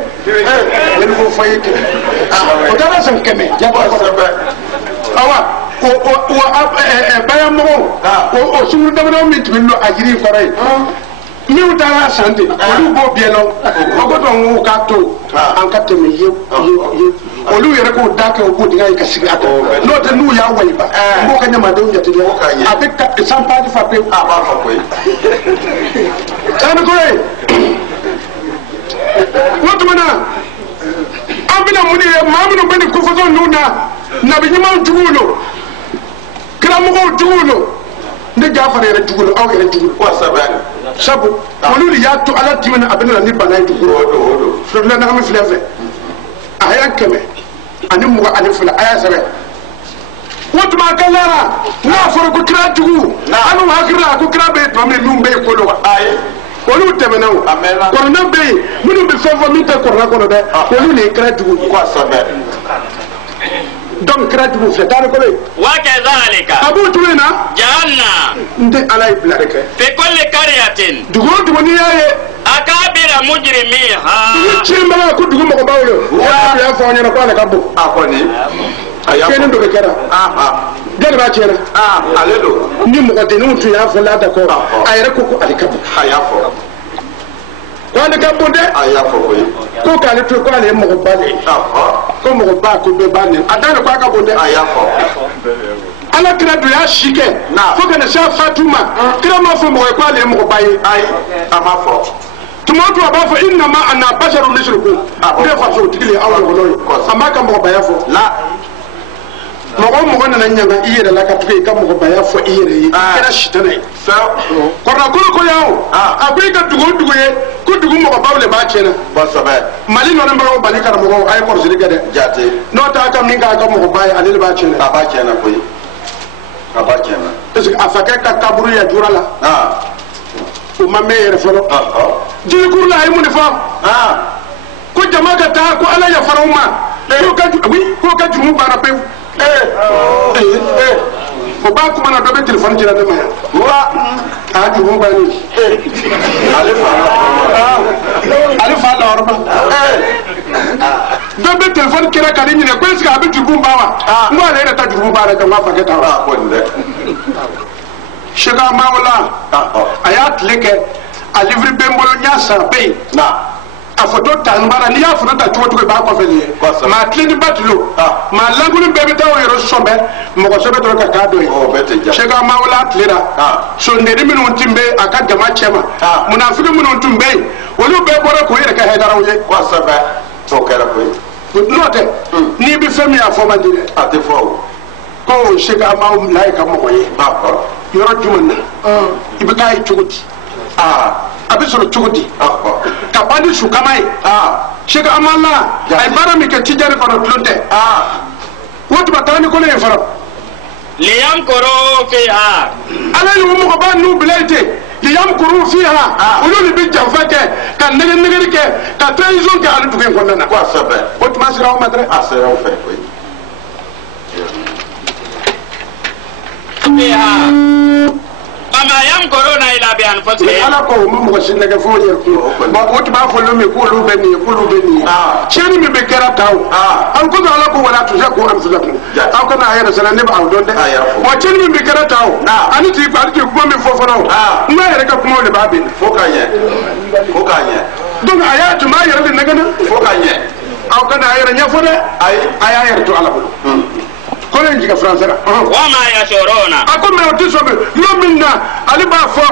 ne bɛ fɔ ye kɛmɛ o taara san kɛmɛ awa bayanmɔgɔw o sunguru damadɔ min tun bɛ don a jiri kɔrɔ yen minnu taara san ten olu b'o biyɛn lɔ o ko dɔn k'u k'a to an ka tɛmɛ ye olu yɛrɛ k'o da kɛ o k'o dingɛ ye ka sigi a kan n'o tɛ n'u y'a wayiba n b'o ka ɲamadenw jate dɛ a bɛ sanpaji fa pewu a b'a fɔ koyi ko ye o tuma na an bɛna mun de ye maa minnu bɛ nin kofɔsɔn ninnu na nabi ɲumanw juguw lo karamɔgɔw juguw lo ne Jafari yɛrɛ jugu lo aw yɛrɛ jugu lo sabu olu de y'a to ala dimina a bɛna ni bana ye jugu lo filɛ ɲagami filɛ fɛ a y'a 100 ani 22 a y'a sɛbɛn o tuma a ka lara n'a fɔra ko kira jugu an hakili la ko kira bɛ tuma min min bɛ yen ko lo wa olu tɛmɛna o kɔrɔna bɛ yen minnu bɛ fɛn fɔ min tɛ kɔrɔna kɔnɔ dɛ olu de ye kira jugu donc kira jugu filɛ taari kolo ye wa kadhalika a b'o cogo in na ja'alna n tɛ ala ye bila de kɛ fi kulli qaryatin dugu o dugu n'i y'a ye akabira mujrimiha dugu tiɲɛbaga ko dugu mɔgɔbaw ye o y'a fɔ an ɲɛna ko ale ka bon a kɔni tiɲɛni dɔ de kɛra jɔnni b'a tiɲɛna ale don ni mɔgɔdenninw tun y'a fɔ lada kɔ a yɛrɛ ko ale ka bon a y'a fɔ ko ale ka bon dɛ a y'a fɔ koyi ko k'ale to ko ale ye mɔgɔba de ye ko mɔgɔba ko bɛɛ b'a nɛni a dan de ko a ka bon dɛ a y'a fɔ ala kira dun y'a si kɛ fo ka na se a fatu ma kira m'a fɔ mɔgɔ ye ko ale ye mɔgɔba ye ayi a ma fɔ tuma o tuma a b'a fɔ innama ana basharun mislukum ne ye faso tigi ye aw ɲɔgɔnnaw ye a m'a ka mɔgɔbaya fɔ mɔgɔ o mɔgɔ nana ɲaga i yɛrɛ la ka tugu i ka mɔgɔbaya fɔ i yɛrɛ ye i kɛra sitana ye kɔrɔkolo ko y'aw a ko i ka dugu o dugu ye ko dugu mɔgɔbaw de b'a tiɲɛ na mali nɔnibagaw bali karamɔgɔw a ye kɔlɔsili kɛ dɛ jate n'o t'a ka min k'a ka mɔgɔba ye ale de b'a tiɲɛ na a b'a tiɲɛ na koyi a b'a tiɲɛ na parce que a fakɛ ka kaburu ya jura la o ma mɛn yɛrɛ fɔlɔ jirikuru la a ye mun de fɔ ko jama ka taa ko ala yafara u ma ko jurumu bana pe o ba kuma na do be telephone jira de ma wa a jurumu bani ale fa la orba do be telephone kira kali ni ne ko sika abi jurumu ba wa ngo ale ta jurumu ba la ka ma fa ke ta wa ko nde shega mawla ayat leke a livre bembolo nya sa pe na a photo tanbara ni ya photo ta tuwo ba ko fele ma tlini batulo ma langulu bebe tawo yero sombe mo ko sobe to ka kado shega mawla tlira so ndedi min won timbe aka jama chema munafiki min won timbe wolu be boro ko yere ka hedara wuje ko sabe to kala ko note ni bi femi afoma dire ate fo ko shega mawu lai ka mo ko ye yoro jumanna ibe kay chuguti abi soro chugudi ka bandi su kamai shega amalla ay barami ke tijari kono tlunte wotu batani ko le faro liyam koro fiha ala yu mo ko ba nu bilaite liyam kuru fiha ulul bi jafake kan nege ke ka trahison ke alu dugen ko nana ko sabe wotu masira o madre asera o fe ko fiha ama yam corona ila bi an fasi ala ko mo ko sinne ke fo yer ko ba wotu ba fo lo me ko lu beni cheni me be kera taw an ko ala ko wala to ko am fuzakum an ko na ayra sana ne ba awdon de wa cheni me be kera taw ani ti ba ti ko me fo fo no ma yere ka kuma le ba be fo kanye donc ayatu ma yere de nagana fo kanye aw kana ayra nya fo de aya yere to ala ko ko len jiga français la wa ma yashuruna ako me otiso be lo minna ali ba fo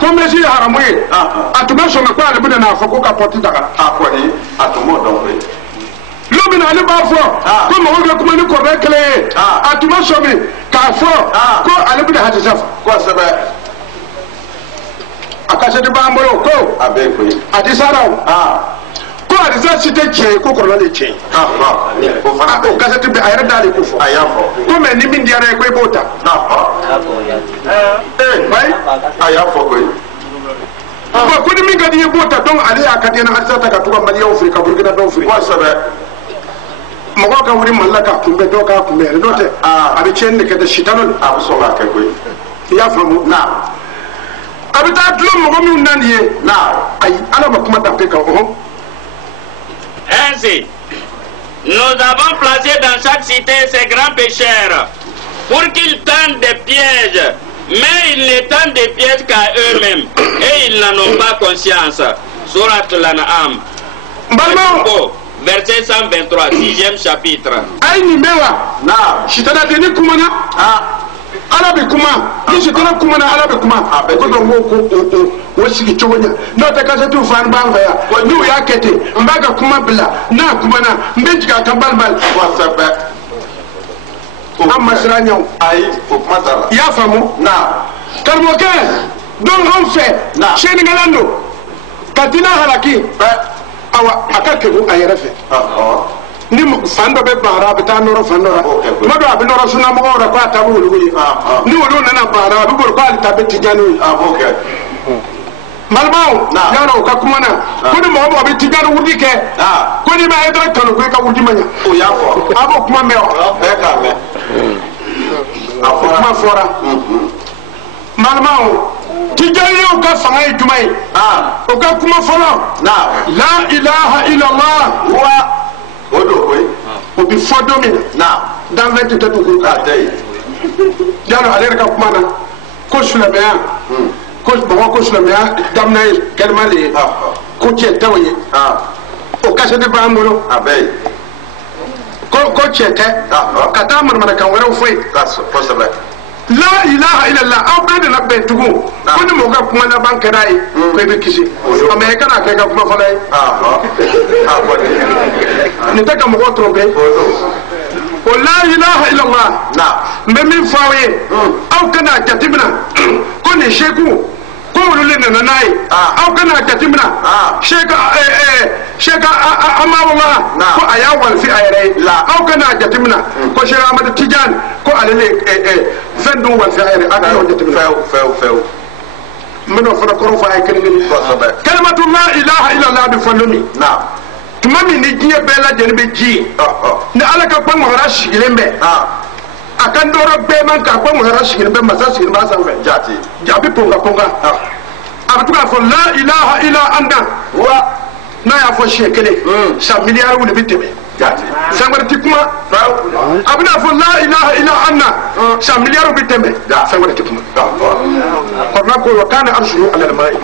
ko me si haramu ye atuma so me ko ali bude na fo ko ka poti daga akoni atumo don pe lo minna ali ba fo ko mo ko kuma ni ko be kele atuma so me ka fo ko ali bude hatisa ko sabe akase de bambolo ko abe ko atisara ko adisa site che ko ko le che ko fana ko kasati be ayra dali ko fo ayafo ko me ni min diare ko bota vai ayafo ko ko ni min gadi bota don ali akati na adisa ta ka tuka mali Afrika burkina do Afrika ko sabe mago ka wuri mallaka kumbe do ka kumbe do te abi chen ne kada shitanol abu so ka ko ya famu na abi ta tulo mago mi nani ye na ay ala ba kuma ta ka o ainsi nous avons placé dans chaque cité ces grands pécheurs pour qu'ils tendent des pièges, mais ils ne tendent des pièges qu'à eux-mêmes et ils n'en ont pas conscience. Surat Al-An'am, verset 123, 6e chapitre. Aïe mewa na shitana deni kumana ala be kuma ni shitana kumana ala be kuma ko do mo ko o sigi chogonya no ta kase tu fan banga ya ni ya kete mbaga kuma bila na kuma na mbejiga kan balbal ko sabe amma siranya ay ko matala ya famu na kalmo ke don on fe sheni ngalando katina halaki awa akake ko ayere fe ni fando be bara be ta noro fando ra ma do abi noro suna mo ora ko atabu wulu yi ni wulu na bara bi bor ko ali tabe tijanu malbaw yaro ka kuma na ko ni mo abi tijanu wudi ke ko ni ba edra kanu ko ka wudi manya o ya fo abo kuma me o be ka me kuma fora malbaw tijanu ka fanga jumai o ka kuma fora la ilaha illa allah wa odo koy o bi fodo min na dans 22 ko ka tay jalo ale ka kuma na ko sulamaya ko ko sulamaya damna kelmale ko che tawaye o kase de bambulo abe ko che te ka ta man kan wara foi ka so sabe la ilaha illallah aw be na be tugu ko ni mo ga kuma na bankarai ko be kisi o me kana ka kuma falai ko ni ta ka mo ko trompe o la ilaha illallah na me min fawe aw kana jatibna ko ni sheku ko wulu le na nai aw kana jatibna sheka amawala ko aya wal fi ayre la aw kana jatibna ko sheka amad tijan ko alele fendu wal fi ayre aka yo jatibna few mino fara ko fa ay kelmi kalimatu la ilaha illallah bi falumi na tuma min ni diɲɛ bɛɛ lajɛlen bɛ ji ye ni ala ka bamanan sigilen bɛ a ka nɔrɔ bɛɛ man ka bamanan sigilen bɛ masa sigilen b'a sanfɛ jaabi ponga ponga a bɛ to k'a fɔ la ilaha illa anta n'a y'a fɔ siɲɛ kelen san miliyariw de bɛ tɛmɛ san wɛrɛ ti kuma a bɛna fɔ la ilaha illa anta san miliyariw bɛ tɛmɛ san wɛrɛ ti kuma kɔrɔna ko wa kana arsulu alal ma'i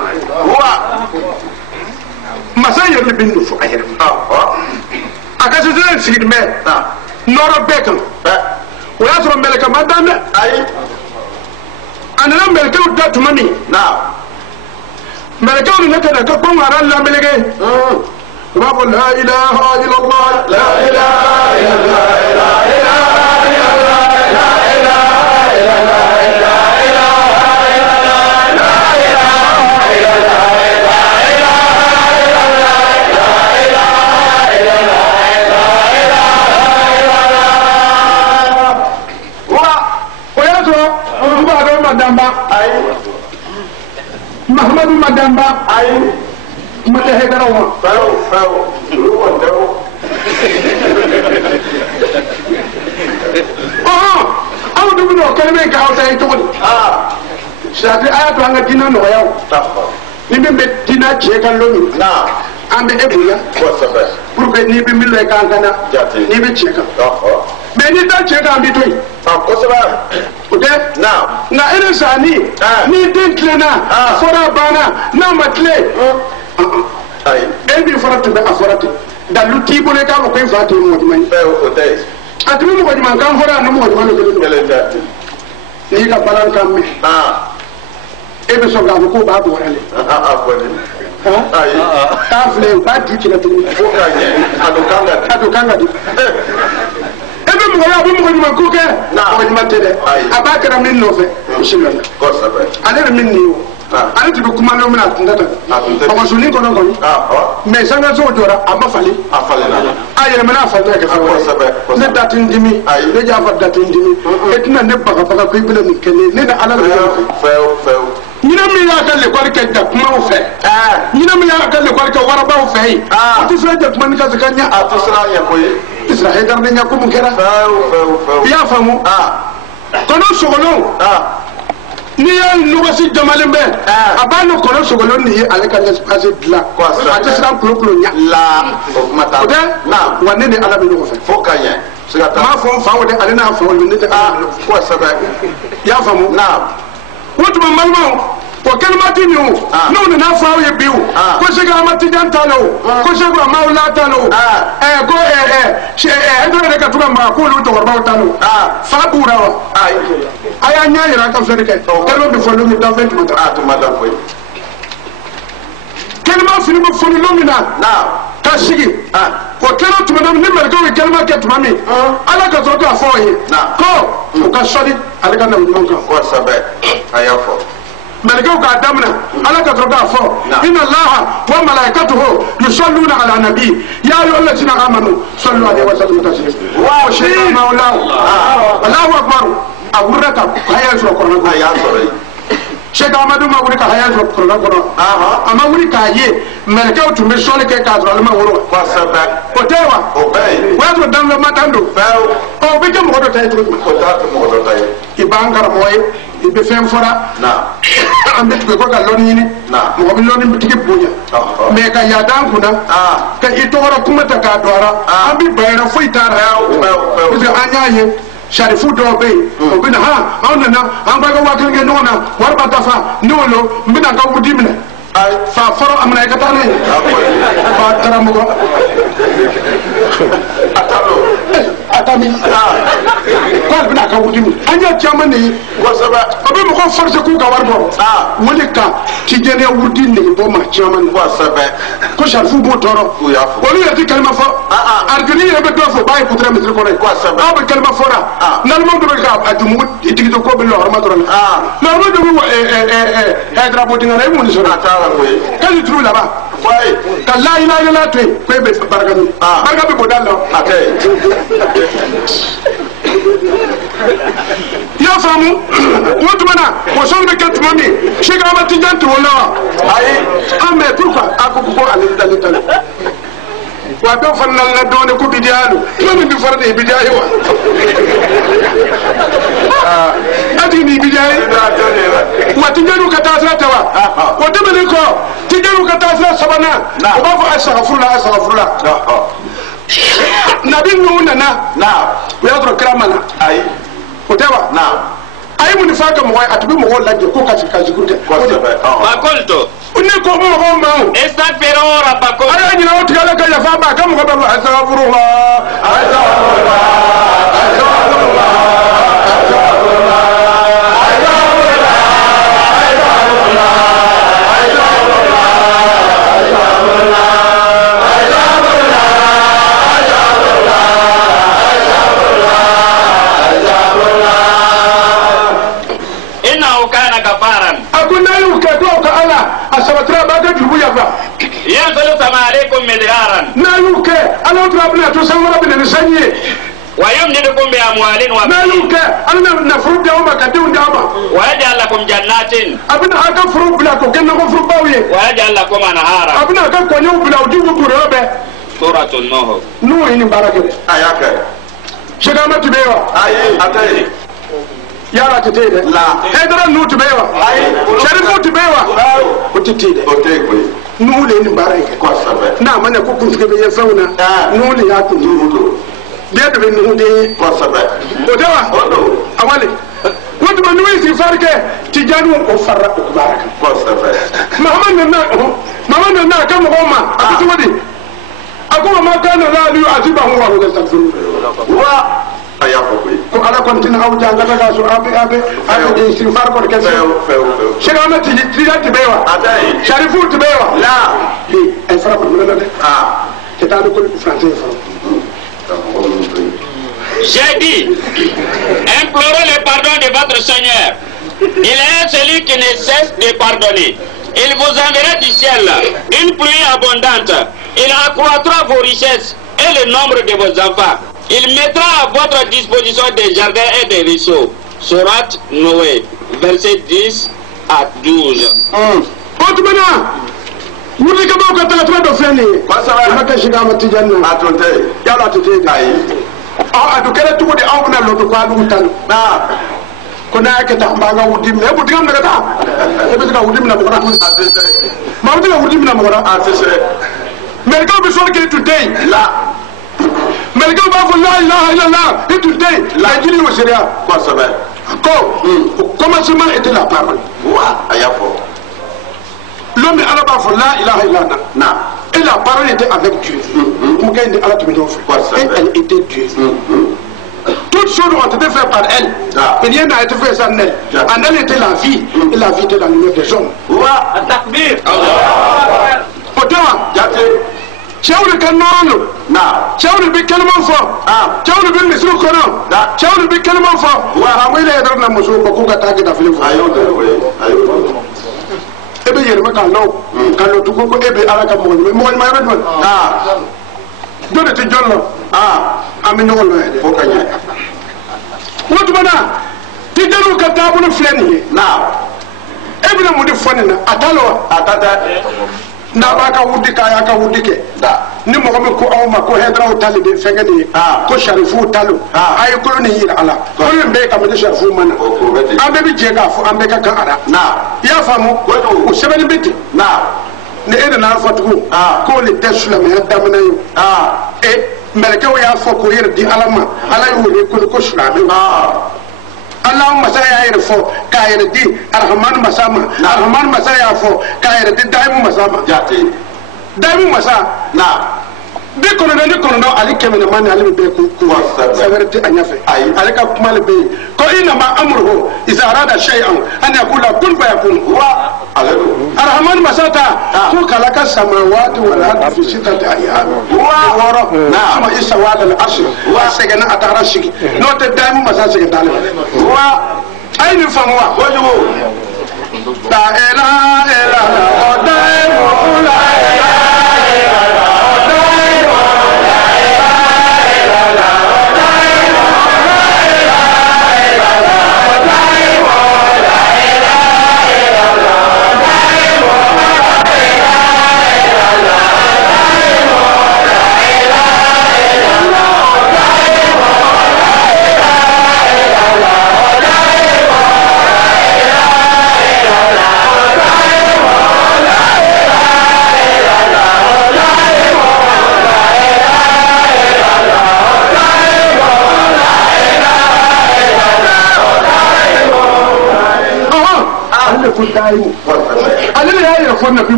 masa yɛrɛ bɛ nin fɔ a yɛrɛ a ka sisɛ sigilen bɛ nɔrɔ bɛɛ kan o y'a sɔrɔ mɛlɛkɛ ma dan dɛ a nana mɛlɛkɛw da tuma min mɛlɛkɛw nana ka na ka bamanan lamɛlɛkɛ u b'a fɔ la ilaha illallah la ilaha illallah Mahamadu Madamba ayi mata hegara wa aw dugu no kelme ka aw tay to shati ayatu anga dina no yaw ni be dina je kan lo ni na ambe ebuya ko safa pour que ni be mille kan kana ni be je kan mais ni ta je kan bi toy ko safa oke na ina sani ni den klena fora bana na matle ai bi fora to be afora to dalu ti bole ka ko fa to mo man atumi mo man kan fora no mo man ko ni ka balan kan me e be so ga ko ba bo rale ta fle ba ti ti na to ko ka ye ado kanga di ebe mo ya bo mo man ko ke mo man tede abakara min no fe bismillah ko sabe ale min ni ale ti kuma no mina tundata ko suni ko non ko mais sanga so jora aba fali na ayere mana fali ka fa ko sabe ne datin dimi ne jafa datin dimi etina ne baga baga ko ibele min kele ne na ala fe ñina mi ya ka le kwal ke da kuma fe ñina mi ya ka le kwal ke waraba fe o ti sra je kuma ni ka zakanya a to sra ya ko Israel dar ne ñako mu kera ya famu kono sogolo ni ya nuwasi jamalen be abano kono sogolo ni ale ka l'espace dla a ti sra kulo nya la o mata na wanne ne ala be no fe fo kanya ma fo fa wode ale na fo ni te ko sabe ya famu na wotu malmo ko kelmati ni no na fa ye biu ko se ga mati jantalo ko se ga maula talo go she ndo ne ka tuga ma ko lu to warba talo fa bura aya nya ira ka fere ke kelmo bi fo lu mi da vet mata to madam fo kelma fini mo fo lu mi na ka sigi ko kero tuma na ni mergo we kelma ke tuma mi ala ka zo ka fo ye ko ka sodi ala ka na nyonka ko sabe aya fo ملكوك عدمنا على كترقى فوق إن الله وملائكته يصلون على النبي يا أيها الذين آمنوا صلوا عليه وسلموا تسليما وشيء مولاه الله أكبر أورك هيا سو كورنا هيا سوري شيخ أحمد ما ورك هيا سو كورنا كورنا أما ورك هيا ملكوك تمشون كي كاتر لما وروا فسبة وتوا ويا دم لما تندو أو بيجي مقدر تايتو مقدر تاي إبان كرموي ibe fem fora ambe ko ka loni ni mo bi loni mi tike bonya me ka ya dan kuna ka itoro kuma ta ka dora ambi bayra foi tara bize anyaye sharifu do be o bina ha onana an ba ga wakil nge nona warba tafa nolo mbina ka wudi mina fa foro amna ka tane ba tara mo atami ko bina ka wudi mina anya chama ni wasaba obe mo ko force ku ka warbo woni ka ti jene wudi ni bo ma chama ni wasaba ko sharifu bo toro woni yati kalma fo argani rebe do fo bay putre mi ko ne wasaba ba kalma fora nal mo do ka adumu itigito ko be lo horma toro na mo do hedra bo dinga ne mo ni sona kali tru là bas ouais ka la ila ila tu ko be baragani baragabi bodalo okay ya famu wotu mana ko so be kat mami shiga ma tinjantu wala ai ame pourquoi akuko ale dalita wa be fan nal na done ko bidiyalu to min bi farde bidiyayi wa ati ni bidiyayi wa tijaru ka tasra tawa wa demene ko tijaru ka tasra sabana o ba fa astaghfirullah nabi nuna na ya dro kramana ay o tawa ay mun faga mo way atubi mo laje ko kasi gurte ba kolto unne ko mo ma استغفروا ربكم ay ni na o tigala ka ya fa ba kam ko ba astaghfirullah عليكم مدرارا نايوك انا ترابنا تصور بنا نسني ويمددكم باموال نايوك انا نفرض يوم كدون دابا ويجعل لكم جنات ابنا هكا فرو بلا كو كنا فرو باوي ويجعل لكم انهارا ابنا هكا كونيو بلا وجوب بروبه سورة النوح نوح ني بارك اياك شغامه تبيوا اي اتاي yara ta tede la hedra nu tubewa sharifu tubewa o titide o te ko nu le ni bara ke ko sabe na mane ko kun ke be fauna nu le ya kun do de de nu de ko sabe o dawa o do awale wadu ma nu isi farke tijanu o farra ko baraka ko sabe mama na ka mo ma ati wadi akuma ma kana la li azibahu wa yastaghfiru wa ayako ko ala kontina aw jangata ga so abe de istighfar ko kesse shegama ti bewa adai sharifu ti bewa la ay fara ko la de kitabu ko français j'ai dit implorez le pardon de votre Seigneur. Il est celui qui ne cesse de pardonner. Il vous enverra du ciel une pluie abondante. Il accroîtra vos richesses et le nombre de vos enfants. Il mettra à votre disposition des jardins et des ruisseaux. Sourate Noé, verset 10 à 12. Otmana, wuli ka ba ka ta tra do feni. Masala maka shiga mati janna. atonte Ya la tete ai adu kala tugo de awna lo do kwa du tan. Ko na ke ta mbaga wudim ne budigam daga ta. E be ka wudim na mo ra. Ma wudim na wudim na mo ra. atese Mergo be so ke today. la Mergo ba fo la ilaha illallah et today la jini wo sharia. ko sabe Ko commencement était la parole. wa ayafo L'homme à la base la ilaha illallah. na Et la parole était avec Dieu. Et elle était Dieu. Toutes choses ont été faites par elle. Et rien n'a été fait sans elle. En elle était la vie. Et la vie était la lumière des hommes. Takbir. Otawa, Tchawri Kanolo. Tchawri bi kelman fo. Tchawri bi misru kono. Tchawri bi kelman fo. Amwile edar na muso ko ka tagi da filifo. ayo Ebe yerma kan no. Kan lo tuko ko ebe ala ka mo ni ma yebe don. Dole ti jollo. Ami nyol ma ede. ko kanya Wotu bana. Ti jaru ka tabulu fleni. na Ebe na mudi foni na atalo. atata Na ba ka wudi ka ya ka wudi ke. Ni mo ko aw ma ko hedra o talibe fengani. Ko sharifu talo. Ay ko ni yira ala. Ko be ka mo sharifu mana. Ambe bi je ga fu ambe ka kan ara. Ya famu ko sebeni biti. Ne ede na fatugo ko le tesula me damana yo e melke o ya fo ko yer di alama ala yo le ko shulame Allahumma sa ya yer fo ka yer di arhaman masama arhaman masa ya fo ka yer di daimu masama jati daimu masa bi kono no ali kemene man ali be ku sabarti anyafe ali ka kuma le be ko ina ma amruhu iza arada shay'an an yakula kun fayakun wa arhaman masata ko kala ka samawati wal ardi fi sittati ayyam wa ma isa wa al arsh wa sagana atara shiki no te daimu masa shiki dale wa ayni famwa wajibu la ilaha illallah wa daimu la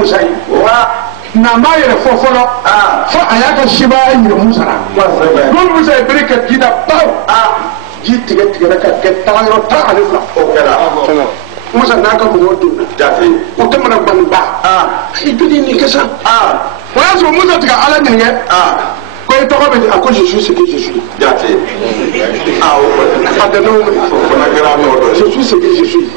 Musa yi na ma yɛrɛ fɔ fɔlɔ fo a y'a ka sebaya yira Musa la n'o Musa ye bere kɛ ji la baw ji tigɛra ka kɛ tagayɔrɔ 10 ani 2 o kɛra Musa n'a ka mɔgɔw donna o tɛ mana gbanba a ye joli nin kɛ sa o y'a sɔrɔ Musa tɛ ka Ala ɲininka ko i tɔgɔ bɛ di a ko je suis ce que je suis a dɛmɛ o ma je suis ce que je suis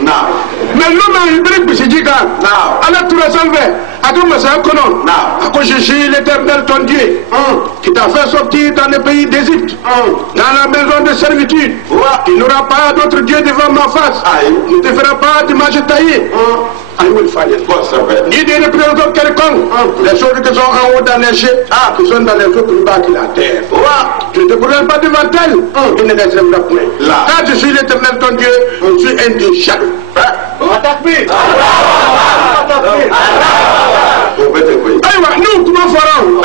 mais l'homme a eu bere gosi ji kan Ala tura sanfɛ a ka masaya kɔnɔ a ko je suis l'Éternel ton Dieu qui t'a fait sortir dans le pays d'Égypte dans la maison de servitude. Il n'aura pas d'autre Dieu devant ma face. Il ne te fera pas d'image taillée. Ni des représentants quelconques. Les choses qui sont en haut dans les cieux, qui sont dans les eaux plus bas que la terre. Tu ne te pourrais pas devant elle. Il ne les aimera point. Car je suis l'Éternel ton Dieu, je suis un Dieu jaloux. Aïwa, nous, comment ferons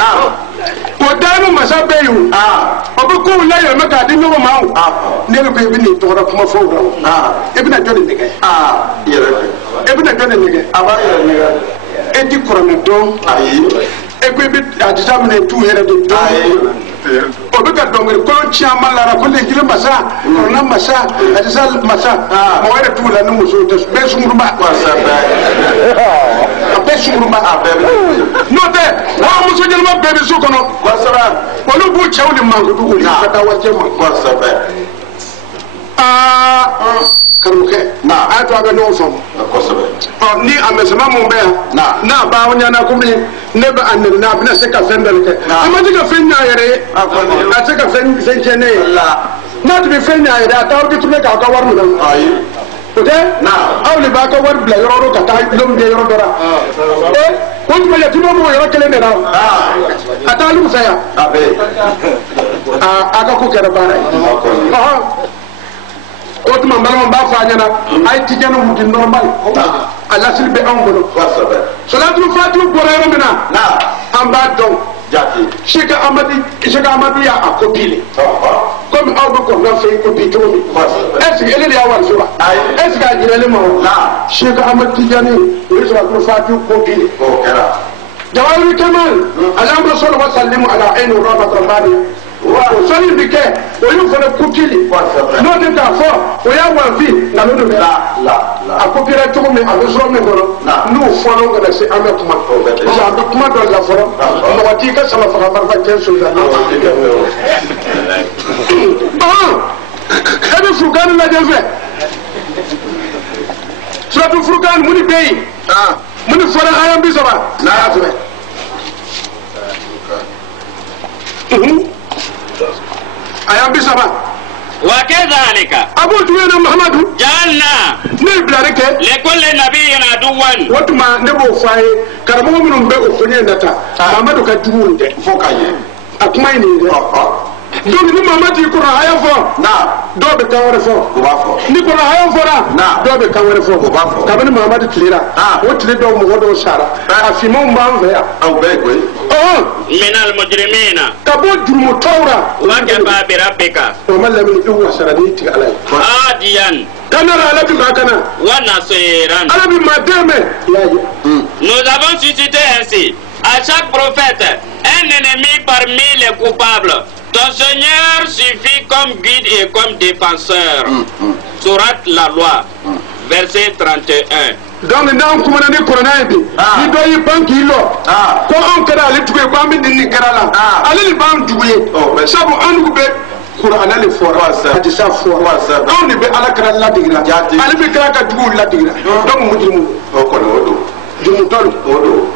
o daamu masa bɛ yen o bɛ kow la yɛlɛma k'a di ɲɔgɔn ma o ne bɛ i bɛ n'i tɔgɔ kuma fɔ o la o e bɛna jɔn de nɛgɛ e bɛna jɔn de nɛgɛ a b'a yɛrɛ nɛgɛ e ti kɔrɔnɛ dɔn ayi e ko i bɛ a disa minɛ tu yɛrɛ de dɔn o bɛ ka dɔnkili kɔlɔn caman lara ko lejile masa kɔrɔnɛ masa a disa masa mɔgɔ yɛrɛ t'u la ni muso tɛ bɛɛ sunkuruba a bɛɛ sunkuruba n'o tɛ wa muso ɲɛnama bɛɛ bɛ so kɔnɔ olu b'u cɛw de mankutu olu ka taa warijɛ ma karamɔgɔkɛ a y'a to a ka ɲɔgɔn faamu ni a mɛsɛma mun bɛ yan n'a b'aw ɲɛna komi ne bɛ a nɛni a bɛna se ka fɛn dɔ kɛ a ma se ka fɛn ɲɛ a yɛrɛ ye a tɛ se ka fɛn tiɲɛ ne ye n'a tun bɛ fɛn ɲɛ a yɛrɛ a t'aw di tun bɛ k'aw ka wari minɛ o tɛ aw de b'a ka wari bila yɔrɔ dɔ ka taa lɔmi de yɔrɔ dɔ la o tuma yatimɛ b'o yɔrɔ kelen de la a taa alu fɛ yan a ka ko kɛra baara ye o tuma n balimaw b'a fɔ a ɲɛna a ye tijani wuti normal a lasili bɛ anw bolo salatul fatiha bɔra yɔrɔ min na an b'a dɔn Cheikh Amadi y'a copié comme aw bɛ kɔnɔna fɛ i copie cogo min est ce que ele de y'a wari sɔrɔ est ce que a jiralen ma o Cheikh Amadi Tijani o ye salatul fatiha copié Jawahirul Kamal Allahumma salli wa sallim ala ayni rahmatul bari o sɔnni bi kɛ o y'u fana copié n'o tɛ k'a fɔ o y'a wanfi nkalon de bɛ a copié cogo min a bɛ sɔrɔ min kɔnɔ n'u fɔlɔ kana se an bɛ kuma parce que an bɛ kuma dɔ la fɔlɔ mɔgɔ t'i ka sama faga marifa cɛ so la e bɛ Furukani lajɛ fɛ suratu Furukani mun de bɛ yen mun de fɔra a y'an bi saba n'a y'a sɛbɛn ayam bisa ba wa kadhalika abu tuwena Muhammadu jalna ne bilare ke le kulli nabiyyin aduwan watuma ne bo faye karamo munum be o fone ndata Muhammadu ka duwun de fo kaye akuma ni de donc ni Muhammadu ko aya fo na do be kan wore fo ko ba fo ni ko aya fo na do be kan wore fo ko ba fo ka ni Muhammadu tilira o tile do mo do sara afimo mba nve ya aw be ko min al mujrimina kabo jurumu tawra wa kafa bi rabbika o man lam yuwa sarani ti alai adiyan kana ala bi makana wa nasiran ala bi mademe nous avons suscité ainsi à chaque prophète un ennemi parmi les coupables. Ton Seigneur suffit comme guide et comme défenseur. Sourate la loi, verset 31. Donc n'an kumana ni Qur'an bi ni do yi banki lo ko on kara ale tuwe ko am ni kara la ale li ban duwe sabu an be Qur'an ale fora hadisa fora on ni be ala kara la digira ale be kara ka duwe la digira donc mujrimu o ko no do jumu tolu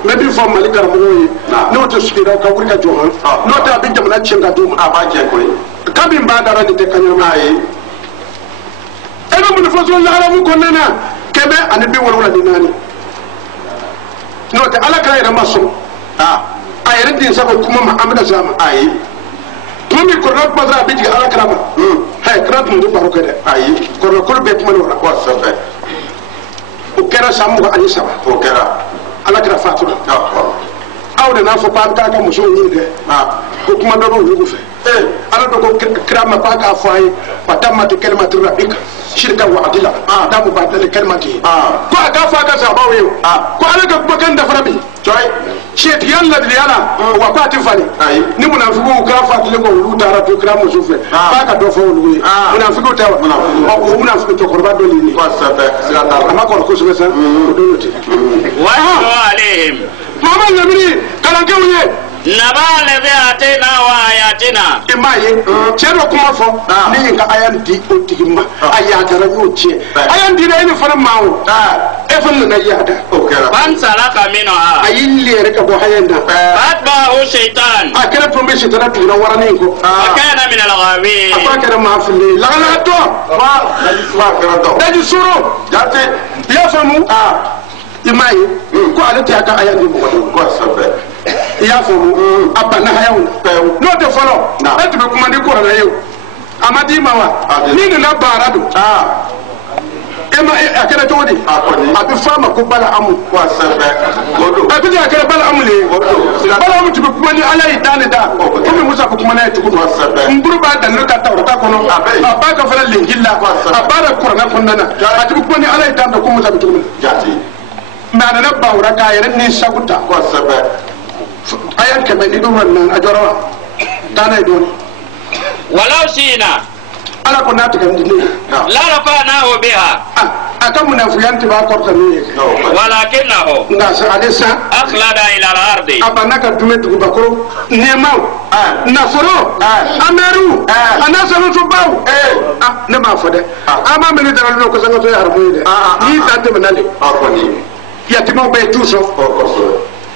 mais bi fo mali kara mo yi no to sukira ka wuri ka johan no ta bi jamana chenga dum aba je ko kabi mba dara ni te kanyama yi ebe mun fo so la ala mu ko nana kɛmɛ ani bi wɔlɔwɔlɔ ni naani n'o tɛ ala k'a yɛrɛ ma sɔn a yɛrɛ den sago kuma ma an bɛna se a ma ayi tuma min kɔrɔla kuma sɔrɔ a bɛ jigin ala kira ma kira tun tɛ baro kɛ dɛ ayi kɔrɔla kolo bɛɛ kuma n'o la o kɛra san 23 o kɛra ala kira fatura aw de n'a fɔ k'an k'a ka musow ɲini dɛ ko kuma dɔ bɛ olu fɛ ala dɔ ko kira ma k'a k'a fɔ a ye wa tammati kalimatu rabbika shirka wa adila damu badali kalimati ko a k'a fɔ a ka sababu ye ko ale ka kumakan dafara bi setiyan ladiliya la wa k'a tɛ falen ni munafikiw k'a fɔ a tile ko olu taara to kira muso fɛ k'a ka dɔ fɔ olu ye munafikiw tɛ wa o munafiki cɛkɔrɔba dɔ le ye a ma kɔrɔ kosɛbɛ sa o don tɛ mama lamini kalankew ye naba lebe atena wa ayatina i m'a ye cɛ dɔ kuma fɔ ne ye n ka aya di o tigi ma a yaadara n y'o tiɲɛ aya dira e ni fana ma o e fana nana yaada ban salaka minha a y'i leere ka bɔ aya in na fatbahu shaitan a kɛra tun bɛ sitana tugura waranin kɔ fakana min alghawin a ko a kɛra maa fili laganatɔ daji soro i y'a faamu i m'a ye ko ale tɛ a ka aya di mɔgɔ ye i y'a faamu a banna hayaw na n'o tɛ fɔlɔ e tun bɛ kuma ni kɔrɔla ye o a ma d'i ma wa n'i nana baara don e ma a kɛra cogo di a bɛ fɔ a ma ko bala amu a bɛ a kɛra bala amu le ye bala amu tun bɛ kuma ni ala y'i da ne da komi musa bɛ kuma n'a ye cogo min n buru b'a dan ne ka tawurata kɔnɔ a b'a ka fana lenkili la a b'a la kuranɛ kɔnɔna na a tun bɛ kuma ni ala y'i da ko musa bɛ cogo min mɛ a nana bawura k'a yɛrɛ ni sago ta a y'a kɛmɛ ni dɔw na a jɔrɔ wa taa n'a ye dɔɔni walau shina ala ko n'a tigɛ ni ne la rafa'nahu biha a ka munafiya tɛ b'a kɔrɔta n'o ye walakinahu nka ale sa akhlada ila al-ardi a banna ka dumɛ dugubakɔrɔ nɛɛmaw nafolo amɛriw a n'a sɛbɛnsobaw ne m'a fɔ dɛ an b'a mɛn ni darali dɔ ko sangatɔ ye haramu ye dɛ n'i ta tɛmɛna de yatimɛw bɛɛ t'u sɔn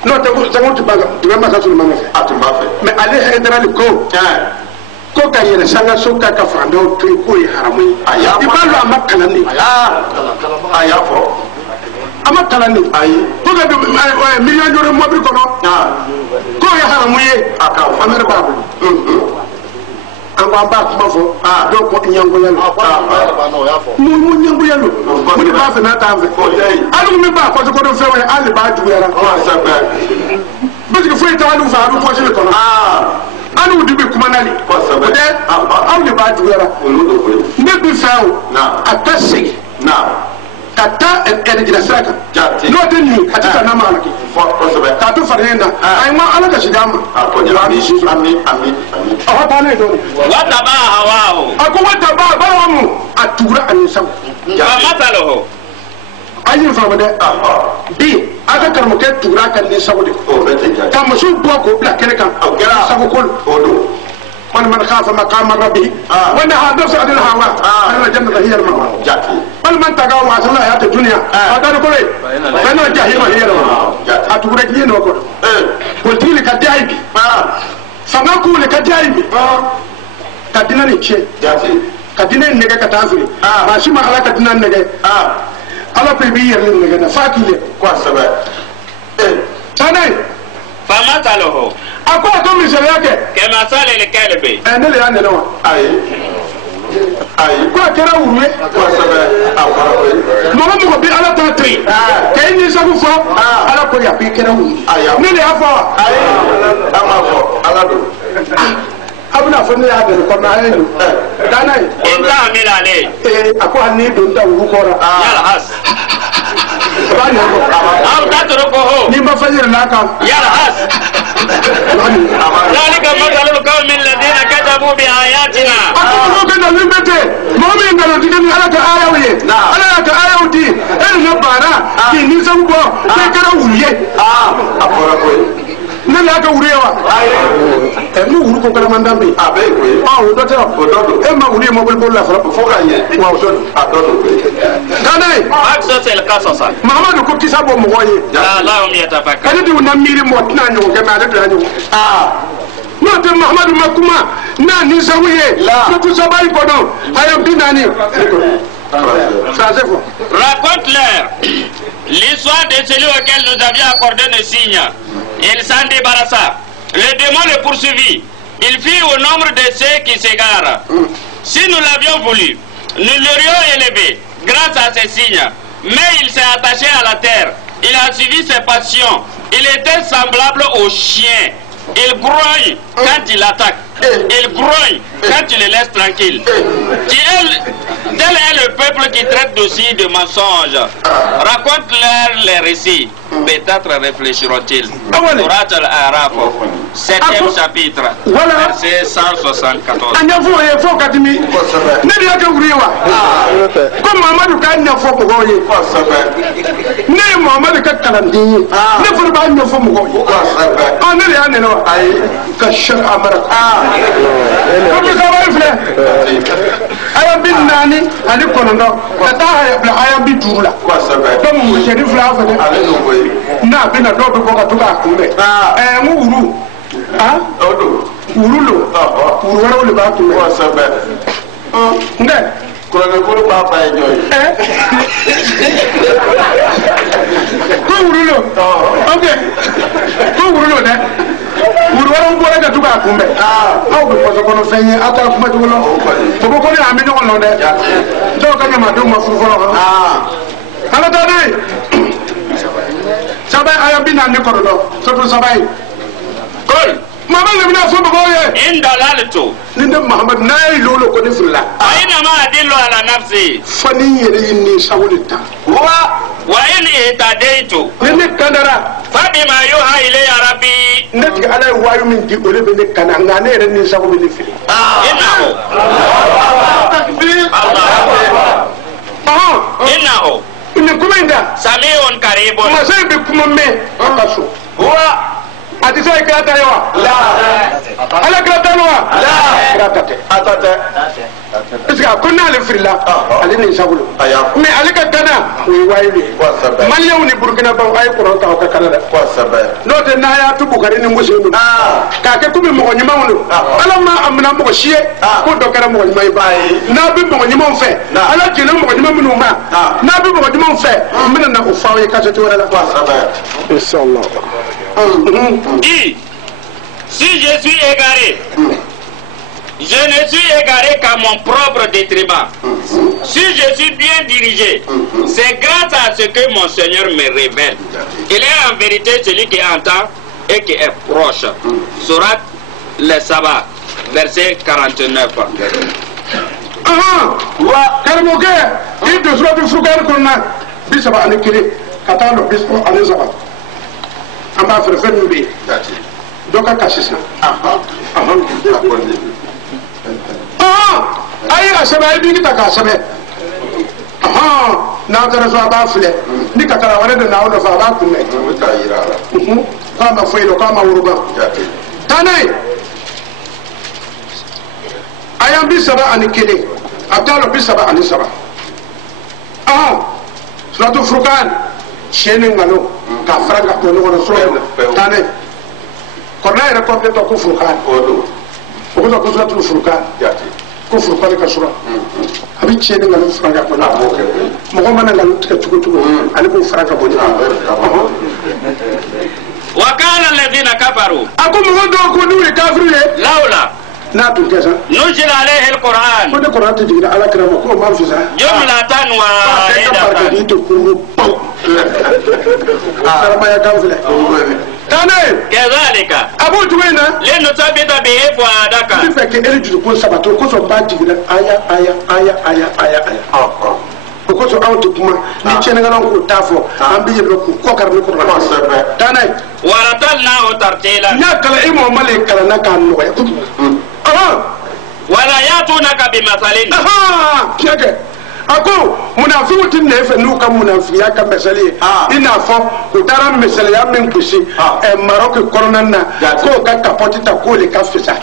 n'o tɛ sango tun b'a kan dumɛ ma ka sɔrɔ man fɛ mɛ ale hɛrɛdara ko ka yɛlɛ sanga so ka fan dɔw to yen k'o ye haramu ye i b'a dɔn a ma kalan de a y'a fɔ a ma kalan de ko ka don miliyɔn jɔrɔ mɔbili kɔnɔ k'o ye haramu ye an bɛ b'a bolo an ko an b'a kuma fɔ dɔw ko ɲɛngoya lo mun ɲɛngoya lo mun de b'a fɛ n'a t'an fɛ hali min b'a kɔsɔ kodɔn fɛn wɛrɛ hali b'a juguyara parce que foyi t'ale fɛ a bɛ pɔsi de kɔnɔ hali de bɛ kuma n'ale o tɛ aw de b'a juguyara ne bɛ fɛ o a ka segin ka taa ɛrɛjira sira kan n'o tɛ nin a tɛ taa n'a ma ala kɛ k'a to farinya na a ye n ala ka segin a ma ɔhɔ taa ne ye dɔɔni wataba hawahu a ko wataba balamu a tugura a ni sago mathaluhu a ye faamu dɛ bi a ka karamɔgɔkɛ tugura a ka ni sago de ka muso bɔ k'o bila kɛnɛ kan sago ko من خاف مقام ربه ونهى نفس عن الهوى فإن الجنة هي المأوى من تقوى وعسى الله حياة الدنيا فقال كله فإن الجحيم هي المأوى أتقولك ين وقول قلت لك الجايب فما أقول لك الجايب كدنا نتشي كدنا نجا كتافري ما شو ما على كدنا نجا على بيبير نجا فاكية كواسبة ثاني فمثله أكو أتوم مثالك كمثل الكلب أنا اللي أنا نوع كو كرا وروي ما مو بي على تاتري كاين يسافو فو على كو يا بي كرا وروي ني افا أما فو على دو abuna fo ne ya de ko na ayu dana inta amila ale ako ani do nda wu ko ra yala has bani ko am tatruko ho ni ma fajir na ka yala has ذلك مثل القوم الذين كذبوا بآياتنا ako ko na libete mo mi ngalo digani ala ka ayawi ala ka ayawti na bara ki ni sambo ke kara wuye akora ko ne la ka wurewa mu wuru ko kala mandambe abe ko o do te o ma wuri mo bol la fara fo ka ye wa o so adodo kanai akso el qasasa mahamadu ko kisa bo mo goye la lahum yatafakkarun kadi du na miri mo tina nyo ke ma le do nyo no te mahamadu makuma na ni zawiye ko tu sabai ko do ayam binani ça c'est faux raconte-leur l'histoire de celui auquel nous avions accordé le signe. Il s'en débarrassa. Le démon le poursuivit. Il fit au nombre de ceux qui s'égarent. Si nous l'avions voulu, nous l'aurions élevé grâce à ces signes. Mais il s'est attaché à la terre. Il a suivi ses passions Il était semblable au chien. Il grogne quand il attaque. Il grogne quand tu le laisses tranquille. Tel est le peuple qui traite d'aussi de mensonges. Raconte-leur les récits. Peut-être réfléchiront-ils. Surat al-Araf, 7e chapitre, verset 174. aya bin nani ali konondo ta aya bi durula donc mo jeri fla fa na bina do ko ka tuka kumbe nguru nguru lo nguru wala le ba kumbe nde ko le ko ba fa joy ko nguru lo okay ko nguru lo de nguru wala mo ka tuka kumbe aw be ko ko no fenye ata kuma to lo ko ko ni ami no lo de do ka nyama do ma fu fo lo ala to ni sabai aya bina ni ko do so to sabai kol mama le bina fo bo ye in dalaltu ninde muhammad nay lolo ko ni fulla aina ma adillu ala nafsi fani yere ni sawulita wa in itadaitu ninde kandara fabima yuha ilayya rabbi ndati ala wayu min di ole be kana ngane yere ni sawu be fili innahu innahu ina kumenda samiun karibun masai be kuma me akaso ati sai kata yawa la ala kata yawa la atate iska kunna le frila ali ni sabulu mais ali ka kana wi wayli maliyaw ni burkina ba ay ko ta ka kana no te na ya tubu kare ni muslimu ka ke kumi mo nyima wono ala ma amna mo shiye ko do kare mo nyima ba na bi mo nyima fe ala jina mo nyima minu ma na bi mo nyima fe mina na ko faawe ka te wala inshallah Dis, si je suis égaré, je ne suis égaré qu'à mon propre détriment. Si je suis bien dirigé, c'est grâce à ce que mon Seigneur me révèle. Il est en vérité celui qui entend et qui est proche. Surat le Sabbat, verset 49. Karmoke, il te soit du frugal qu'on a. Bisaba anikiri, katalo bispo anisaba. Amba frefere mbe doka kasisa ayi asaba ibi kita kasabe na tara so aba fle ni katara wale de na o do fa ba kume kama foilo kama uruba tanai ayam bi saba anikele abdalo bi saba anisaba suratu furqan shene ngalo ka franga ko no so tane ko na era ko to ko furqan ko to suratu furqan ko furqan ka sura abi shene ngalo franga ko na mo ko man ngalo tuko ali ko franga bo ni wa kana alladhina kafaru ako mo do ko ni kafiru laula na tu kesa nuzila alayhi alquran ko de quran te diga ala krama ko ma fisa jumlatan wahidatan arama ya kafile tane kadhalika abu tuwena leno tabita bihi fuadaka il fait que elle dit ko sabato ko so ba diga aya ko so awto kuma ni chene ngala ko tafo ambi yebro ko karni ko tane waratalnahu tartila ya kala imo male kala na kan no ya wala yatunaka bimathalin keke ako munafiku tin ne fe nu ka munafiya ka mesali ina fo ko dara mesali ya min kusi Maroc koronan na ko ka kapoti ta ko le ka fisa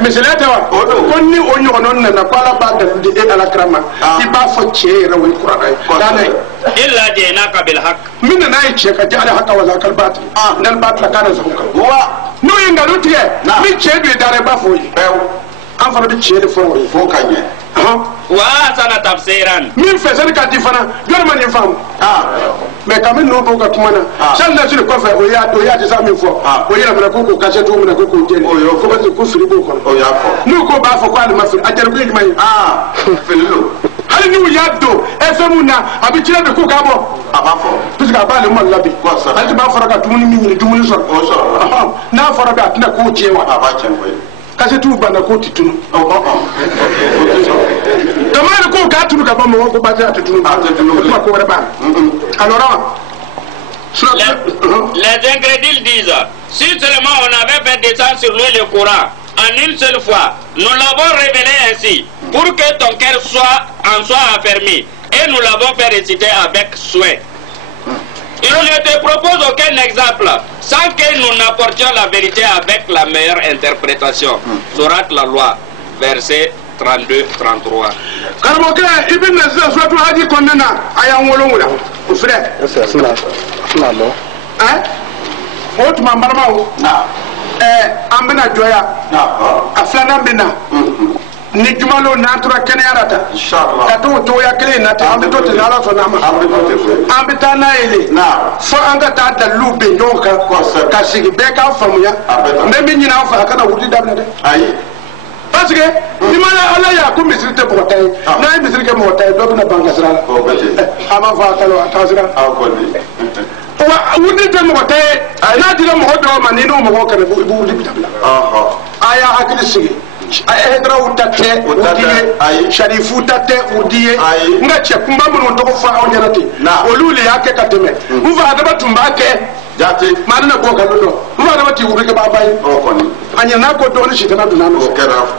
mesali ta wa ko ni o nyogo non na ko ala ba da de ala krama iba fo che ra wi qur'an dane illa jinaka bil haqq min na yi che ka jala haka wala kal batil nan batil kana zuka wa no yinga lutiye mi che bi dare ba fo yi an fana bi che de fo kanye wa sana tafsiran min fɛsɛli ka di fana jɔn ma nin faamu mɛ kami n'o b'o ka kuma na sani lasiri kɔfɛ o y'a disa min fɔ o yɛlɛmana ko k'o kase cogo min na ko k'o jɛni ko parce que ko fili b'o kɔnɔ n'u ko b'a fɔ ko ale ma fili a jɛri ko ye jumɛn ye fili lo hali ni y'a don FM na a bɛ tiɲɛ de ko k'a bɔ a b'a fɔ parce que a b'ale ma labi ale b'a fɔra ka dumuni min ɲini dumuni sɔrɔ n'a fɔra bɛ a tɛna k'o tiɲɛ wa a b'a tiɲɛ koyi kasetiw banna k'o tɛ tunu tamani ko k'a tunu ka ban mɔgɔ ko basi a tɛ tunu o tuma ko wɛrɛ b'a la alors les ingrédients disent si seulement on avait fait descendre sur lui le Coran en une seule fois, nous l'avons révélé ainsi pour que ton cœur en soit affermi et nous l'avons fait réciter avec souhait. Et on ne te propose aucun exemple sans que nous n'apportions la vérité avec la meilleure interprétation. Sourate la loi, verset 32-33. karamɔgɔkɛ i bɛ na sisan suratu haji kɔnɔna na a y'an wolonwula o filɛ o tuma n balimaw an bɛna jɔya a filanan bɛ na ni jumalo n'an tora kɛnɛya la ta ka to o cogoya kelen in na ten an bɛ to ten ni ala sɔnna a ma an bɛ taa n'a ye de fo an ka taa daliluw bɛn ɲɔgɔn kan ka sigi bɛɛ k'a faamuya n bɛ min ɲini an fɛ a kana wuli daminɛ dɛ parce que ni ma ala y'a ko misiri tɛ mɔgɔ ta ye n'a ye misiri kɛ mɔgɔ ta ye dɔ bɛna ban ka sira la a b'a fɔ a kalo a taa sira wa wuli tɛ mɔgɔ ta ye n'a dira mɔgɔ dɔw ma ni n'o mɔgɔ kɛrɛfɛ i b'u wuli bi dabila a y'a hakili sigi hederaw ta tɛ u di ye sarifu ta tɛ u di ye n ka cɛ kunba minnu tɔgɔ fɔ aw ɲɛna ten olu de y'a kɛ ka tɛmɛ n fa adama tun b'a kɛ jate maa ne b'o kalon dɔn n fa adama t'i wuli kɛ b'a ba ye a ɲɛna ko dɔɔni sitana donna a nɔfɛ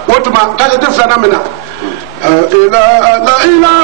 o tuma kasɛti filanan min na la ilaha